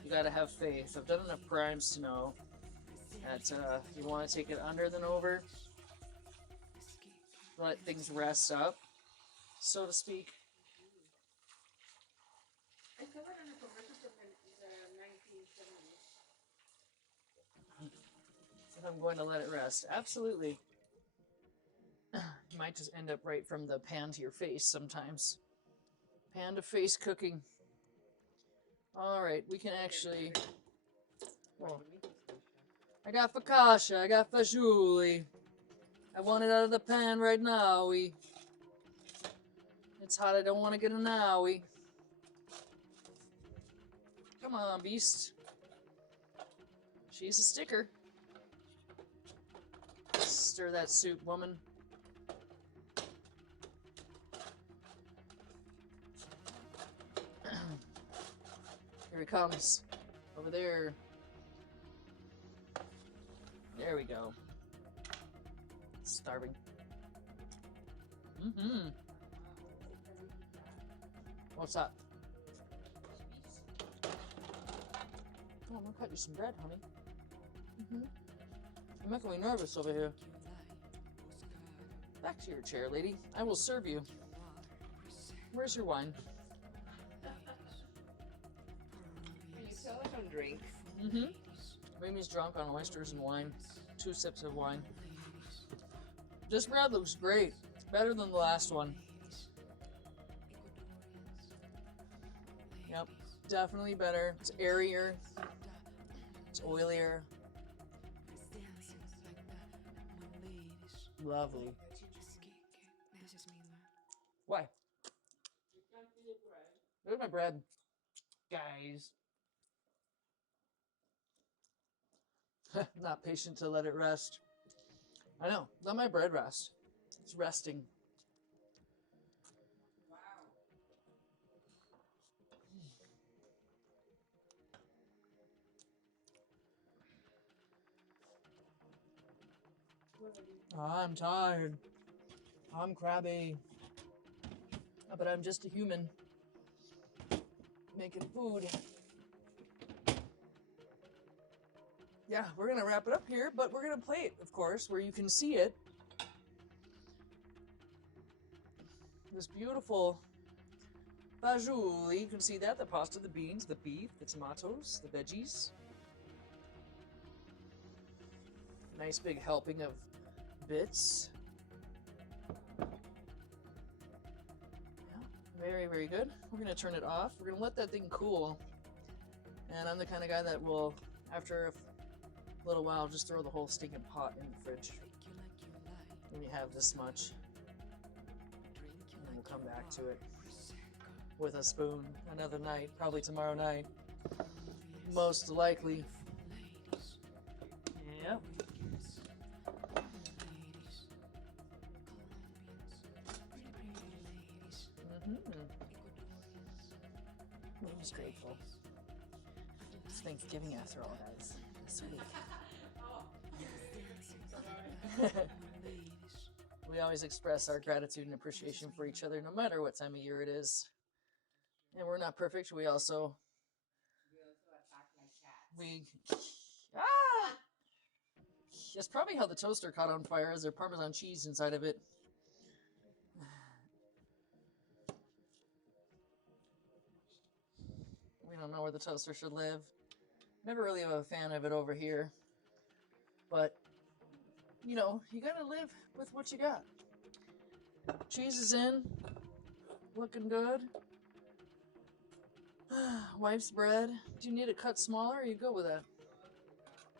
You gotta have faith. I've done enough primes to know that you want to take it under than over. Let things rest up, so to speak. I saw it on a commercial from the 1970s. If I'm going to let it rest, absolutely. You might just end up right from the pan to your face sometimes. Pan to face cooking. All right, we can actually. Well, I got focaccia, I got fagioli. I want it out of the pan right now. It's hot, I don't want to get an owie. Come on, beast. She's a sticker. Stir that soup, woman. Here he comes. Over there. There we go. Starving. Mm-hmm. What's up? Oh, I'm gonna cut you some bread, honey. Mm-hmm. You're making me nervous over here. Back to your chair, lady. I will serve you. Where's your wine? Can you tell I don't drink? Mm-hmm. Mimi's drunk on oysters and wine. 2 sips of wine. This bread looks great. Better than the last one. Yep. Definitely better. It's airier. It's oilier. Lovely. Why? Where's my bread? Guys. Not patient to let it rest. I know. Let my bread rest. It's resting. I'm tired. I'm crabby. But I'm just a human. Making food. Yeah, we're gonna wrap it up here, but we're gonna play it, of course, where you can see it. This beautiful Fagoli. You can see that, the pasta, the beans, the beef, the tomatoes, the veggies. Nice big helping of bits. Yeah, very, very good. We're gonna turn it off. We're gonna let that thing cool. And I'm the kind of guy that will, after a little while, just throw the whole stinking pot in the fridge. When you have this much. And then we'll come back to it with a spoon another night, probably tomorrow night. Most likely. Yep. I'm just grateful. It's Thanksgiving after all, guys. Sweet. We always express our gratitude and appreciation for each other, no matter what time of year it is. And we're not perfect. We also attack my cat. we ah. That's probably how the toaster caught on fire. Is there Parmesan cheese inside of it? We don't know where the toaster should live. Never really a fan of it over here. But, you know, you gotta live with what you got. Cheese is in. Looking good. Wife's bread. Do you need it cut smaller or are you good with that?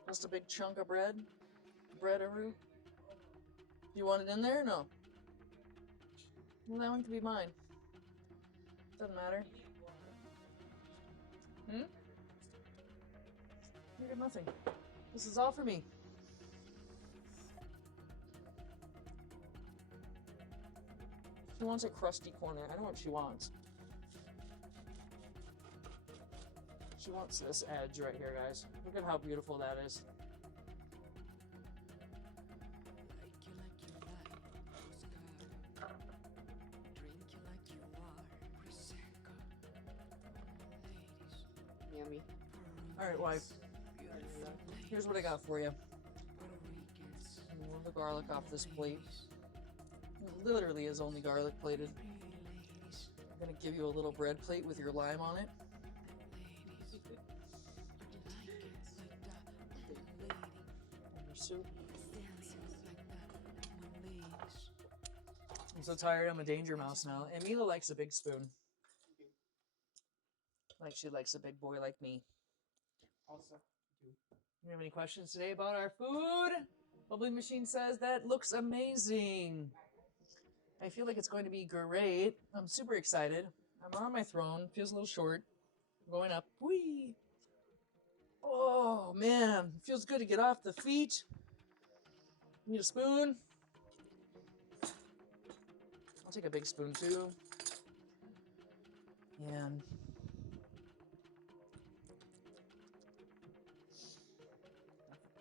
Just a big chunk of bread? Bread-a-roo? You want it in there or no? Well, that one can be mine. Doesn't matter. Hmm? You get nothing. This is all for me. She wants a crusty corner. I know what she wants. She wants this edge right here, guys. Look at how beautiful that is. Yummy. Alright, wife. Here's what I got for you. Move the garlic off this plate. It literally is only garlic plated. I'm gonna give you a little bread plate with your lime on it. And your soup. I'm so tired, I'm a danger mouse now. And Mila likes a big spoon. Like she likes a big boy like me. Also. You have any questions today about our food? Bubbly Machine says that looks amazing. I feel like it's going to be great. I'm super excited. I'm on my throne. Feels a little short. I'm going up. Whee! Oh. Oh man, it feels good to get off the feet. Need a spoon? I'll take a big spoon too. And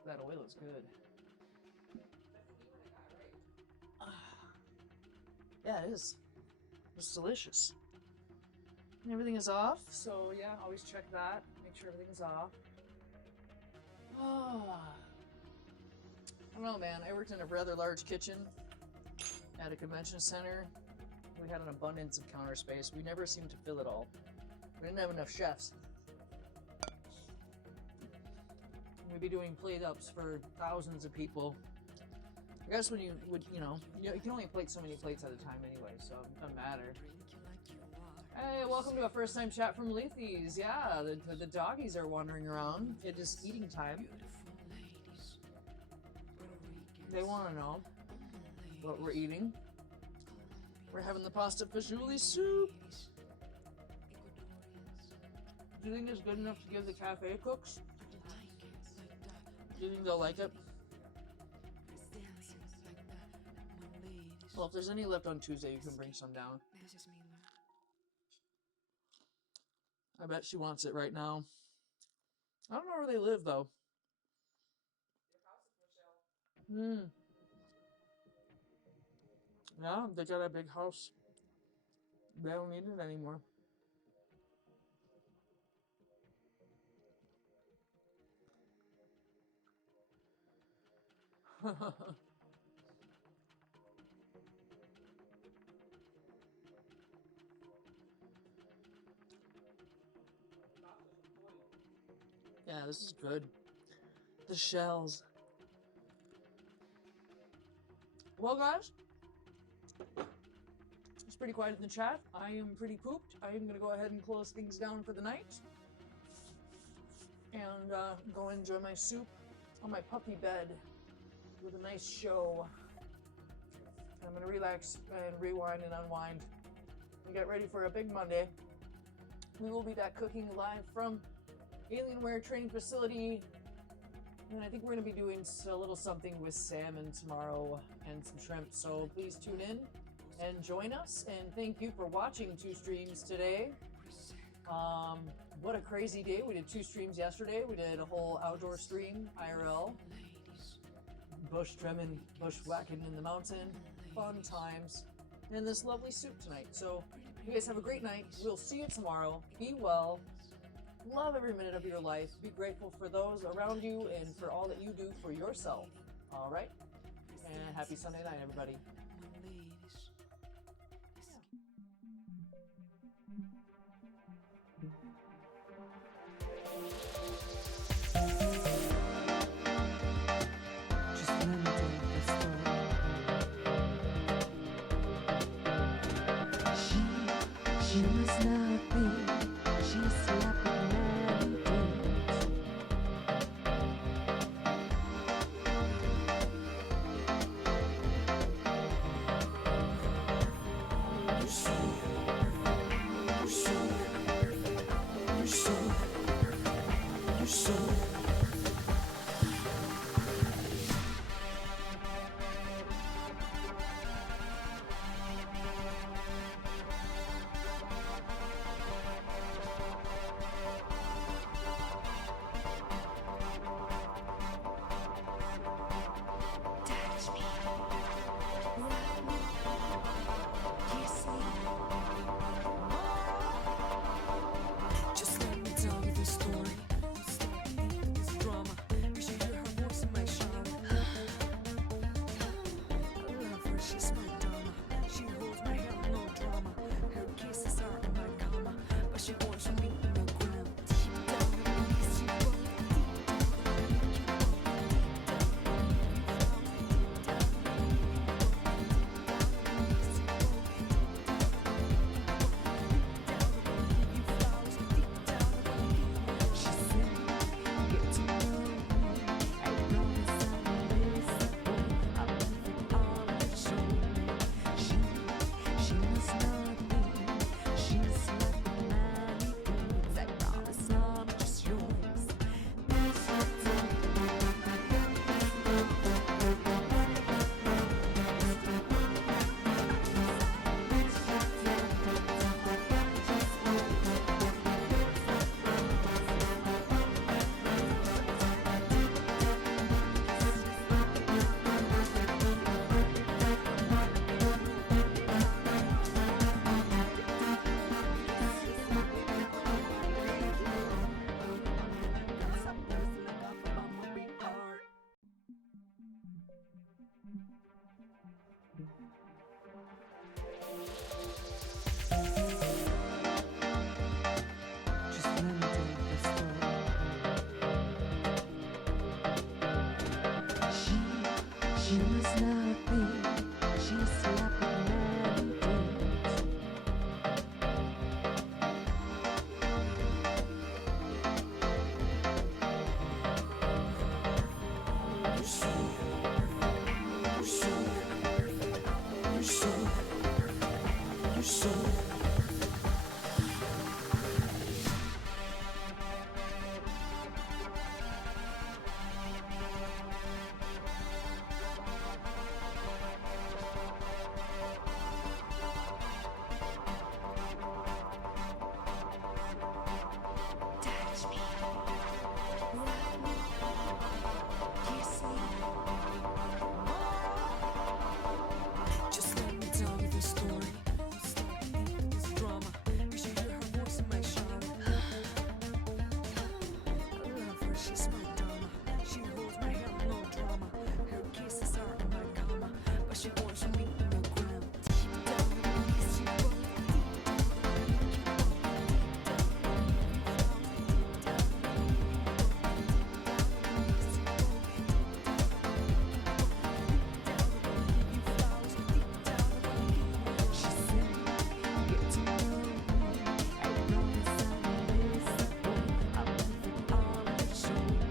that oil is good. Yeah, it is. It's delicious. And everything is off, so yeah, always check that. Make sure everything is off. Oh. I don't know, man. I worked in a rather large kitchen at a convention center. We had an abundance of counter space. We never seemed to fill it all. We didn't have enough chefs. We'd be doing plate ups for thousands of people. I guess when you would, you can only plate so many plates at a time anyway, so it doesn't matter. Hey, welcome to a first time chat from Leafy's. Yeah, the doggies are wandering around. It is eating time. They want to know what we're eating. We're having the pasta Fagoli Soup. Do you think it's good enough to give the cafe cooks? Do you think they'll like it? Well, if there's any left on Tuesday, you can bring some down. I bet she wants it right now. I don't know where they live, though. Yeah, they got a big house. They don't need it anymore. Yeah, this is good. The shells. Well, guys, it's pretty quiet in the chat. I am pretty pooped. I am going to go ahead and close things down for the night. And go enjoy my soup on my puppy bed with a nice show. I'm going to relax and rewind and unwind and get ready for a big Monday. We will be back cooking live from Alienware Training Facility. And I think we're going to be doing a little something with salmon tomorrow and some shrimp. So please tune in and join us. And thank you for watching 2 streams today. What a crazy day. We did 2 streams yesterday. We did a whole outdoor stream, IRL. Bush trimming, bushwhacking in the mountain. Fun times. And this lovely soup tonight. So you guys have a great night. We'll see you tomorrow. Be well. Love every minute of your life. Be grateful for those around you and for all that you do for yourself. All right? And happy Sunday night, everybody. She must not be. She's slapping many dudes. You're so touch me, rub me, kiss me. Just let me tell you the story. She must not be. She's slapping many dudes. Touch me. Rub me. Kiss me. Just let me tell you the story. This drama. You should hear her voice in my shower. I love her, she's my dama. She holds my hand, no drama. Her kisses are in my cama, but she wants me in the ground. Deep down in the east, she wants deep down. She said, get to know me. I promise I'll listen. I'll leave it all to show me.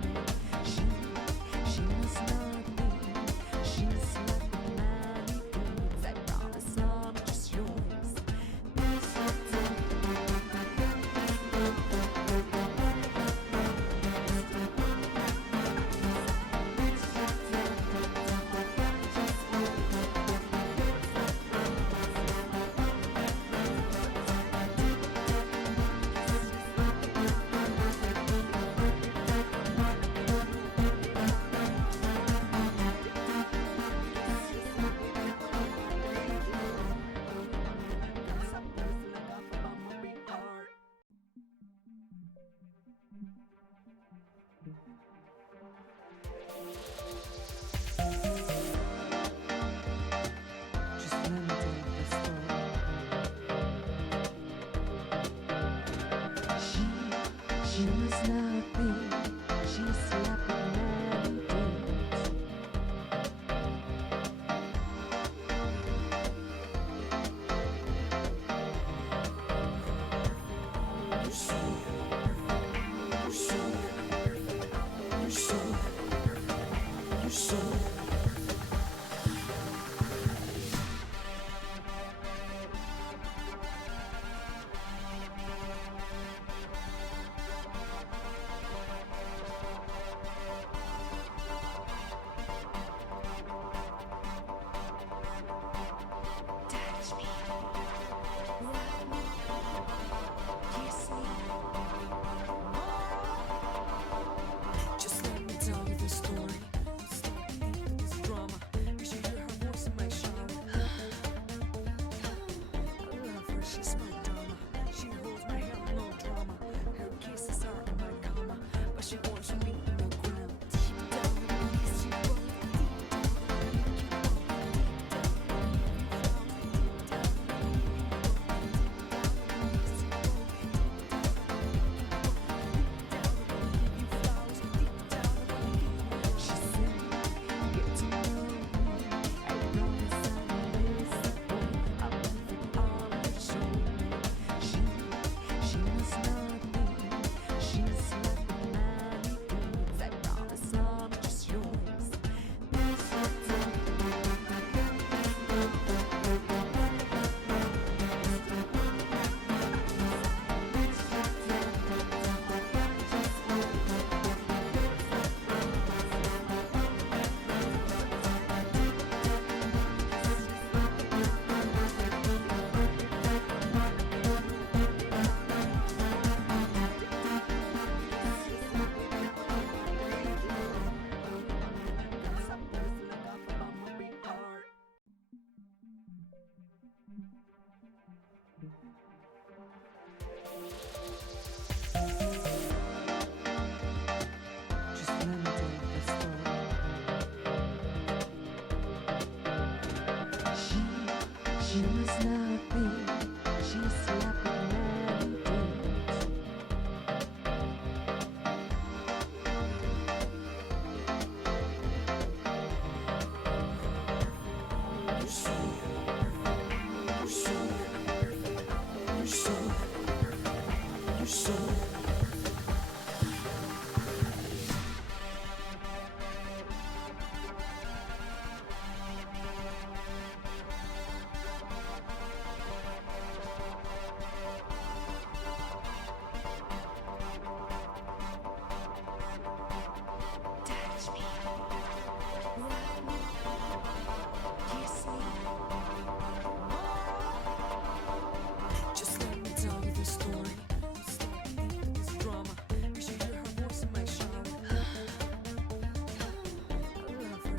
She must not be. She's like the many dudes. I promise I'm just yours. Just let me tell you the story. She must not be. She's slapping many dudes. Touch me. Rub me. Kiss me. Just let me tell you the story. This drama. You should hear her voice in my shower. I love her, she's my dama. She holds my hand, no drama. Her kisses are in my cama, but she wants me in the ground. Deep down in the east, she wants She said, get to know me. I promise I'll listen. I'll leave it all to show me. She must not be. She's like the many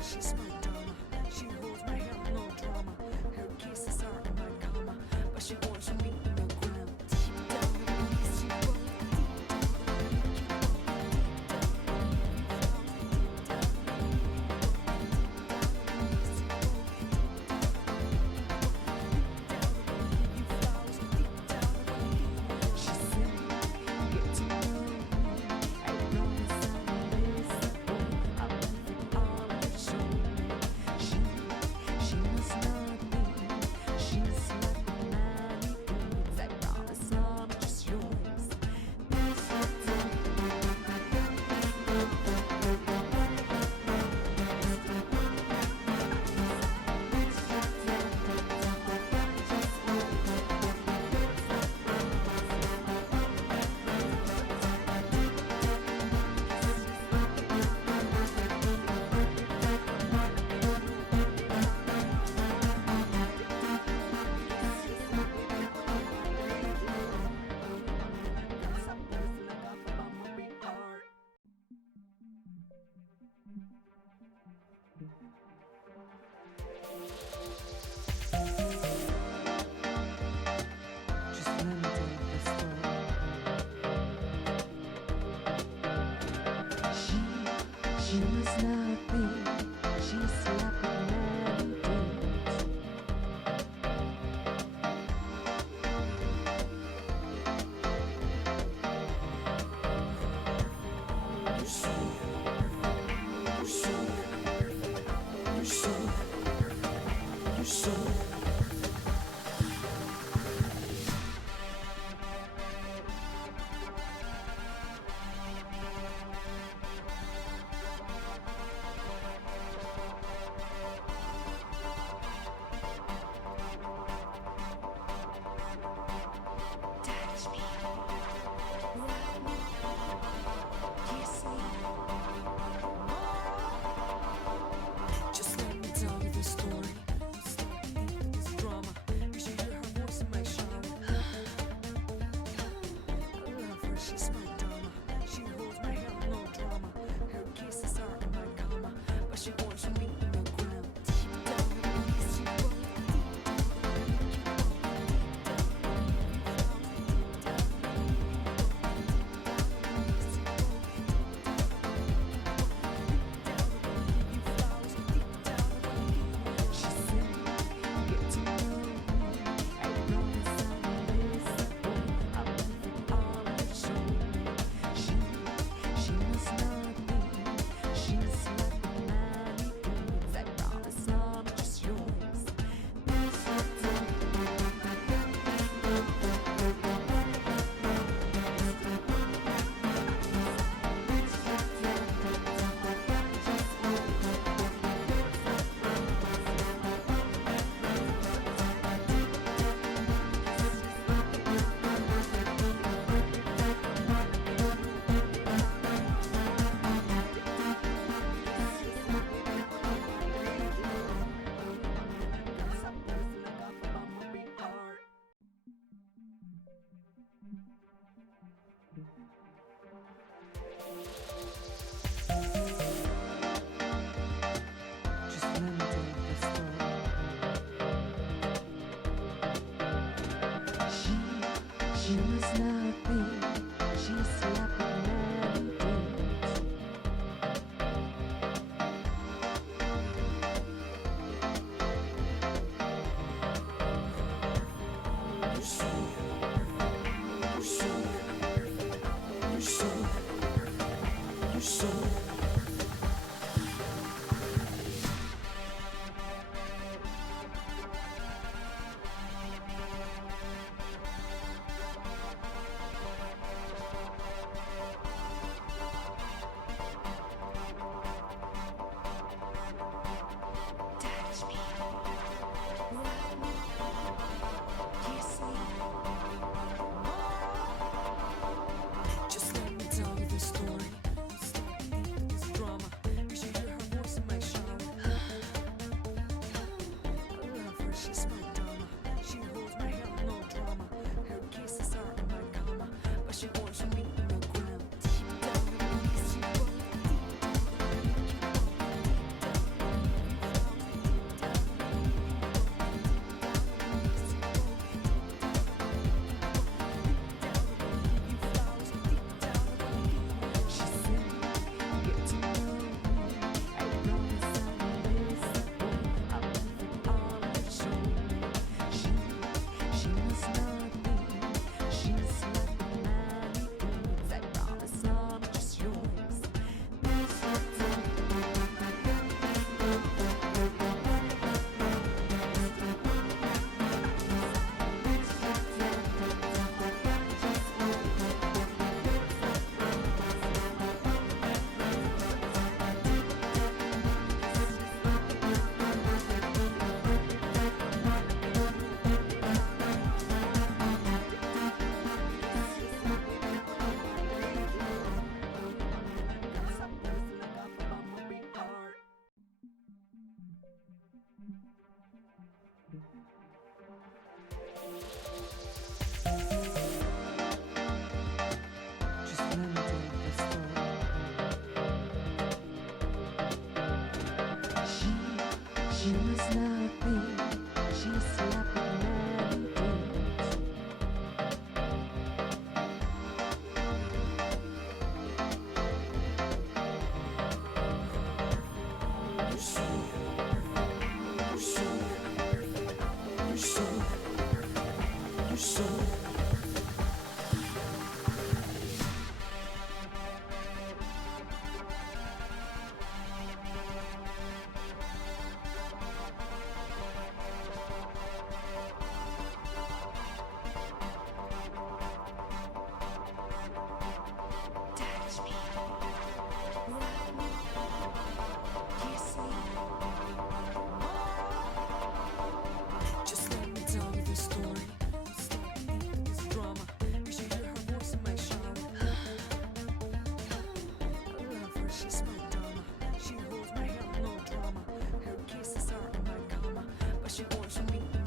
she's my dama. She holds my hand, no drama. Her kisses are in my cama, but she wants me in the ground. Deep down in the east, she wants deep She said, get to know me. I promise I'll listen. I'll let all that show me. She knows nothing. She's like a nanny goats. I promise I'm just yours. That's just let me tell you the story. She was nothing. She's like a nanny goat. You're so touch me, rub me, kiss me. Just let me tell you the story. This drama. You should hear her voice in my shower. I love her, she's my dama. She holds my hand, no drama. Her kisses are in my cama, but she wants me in the ground. Deep down in the east, she wants She said, get to know me. I promise I'll listen. I'll let all that show me. She knows nothing. She's like a nanny goats. I promise I'm just yours. Just let me tell you the story. She was nothing. She's like a nanny goat. You're so touch me, rub me, kiss me. Just let me tell you the story. She must not think she's slapping many dudes. Touch me, love me, kiss me. Just let me tell you this story. Stop with this drama. You should hear her voice in my shower. I love her, she's my dama. She holds my hand, no drama. Her kisses are in my cama, but she wants me.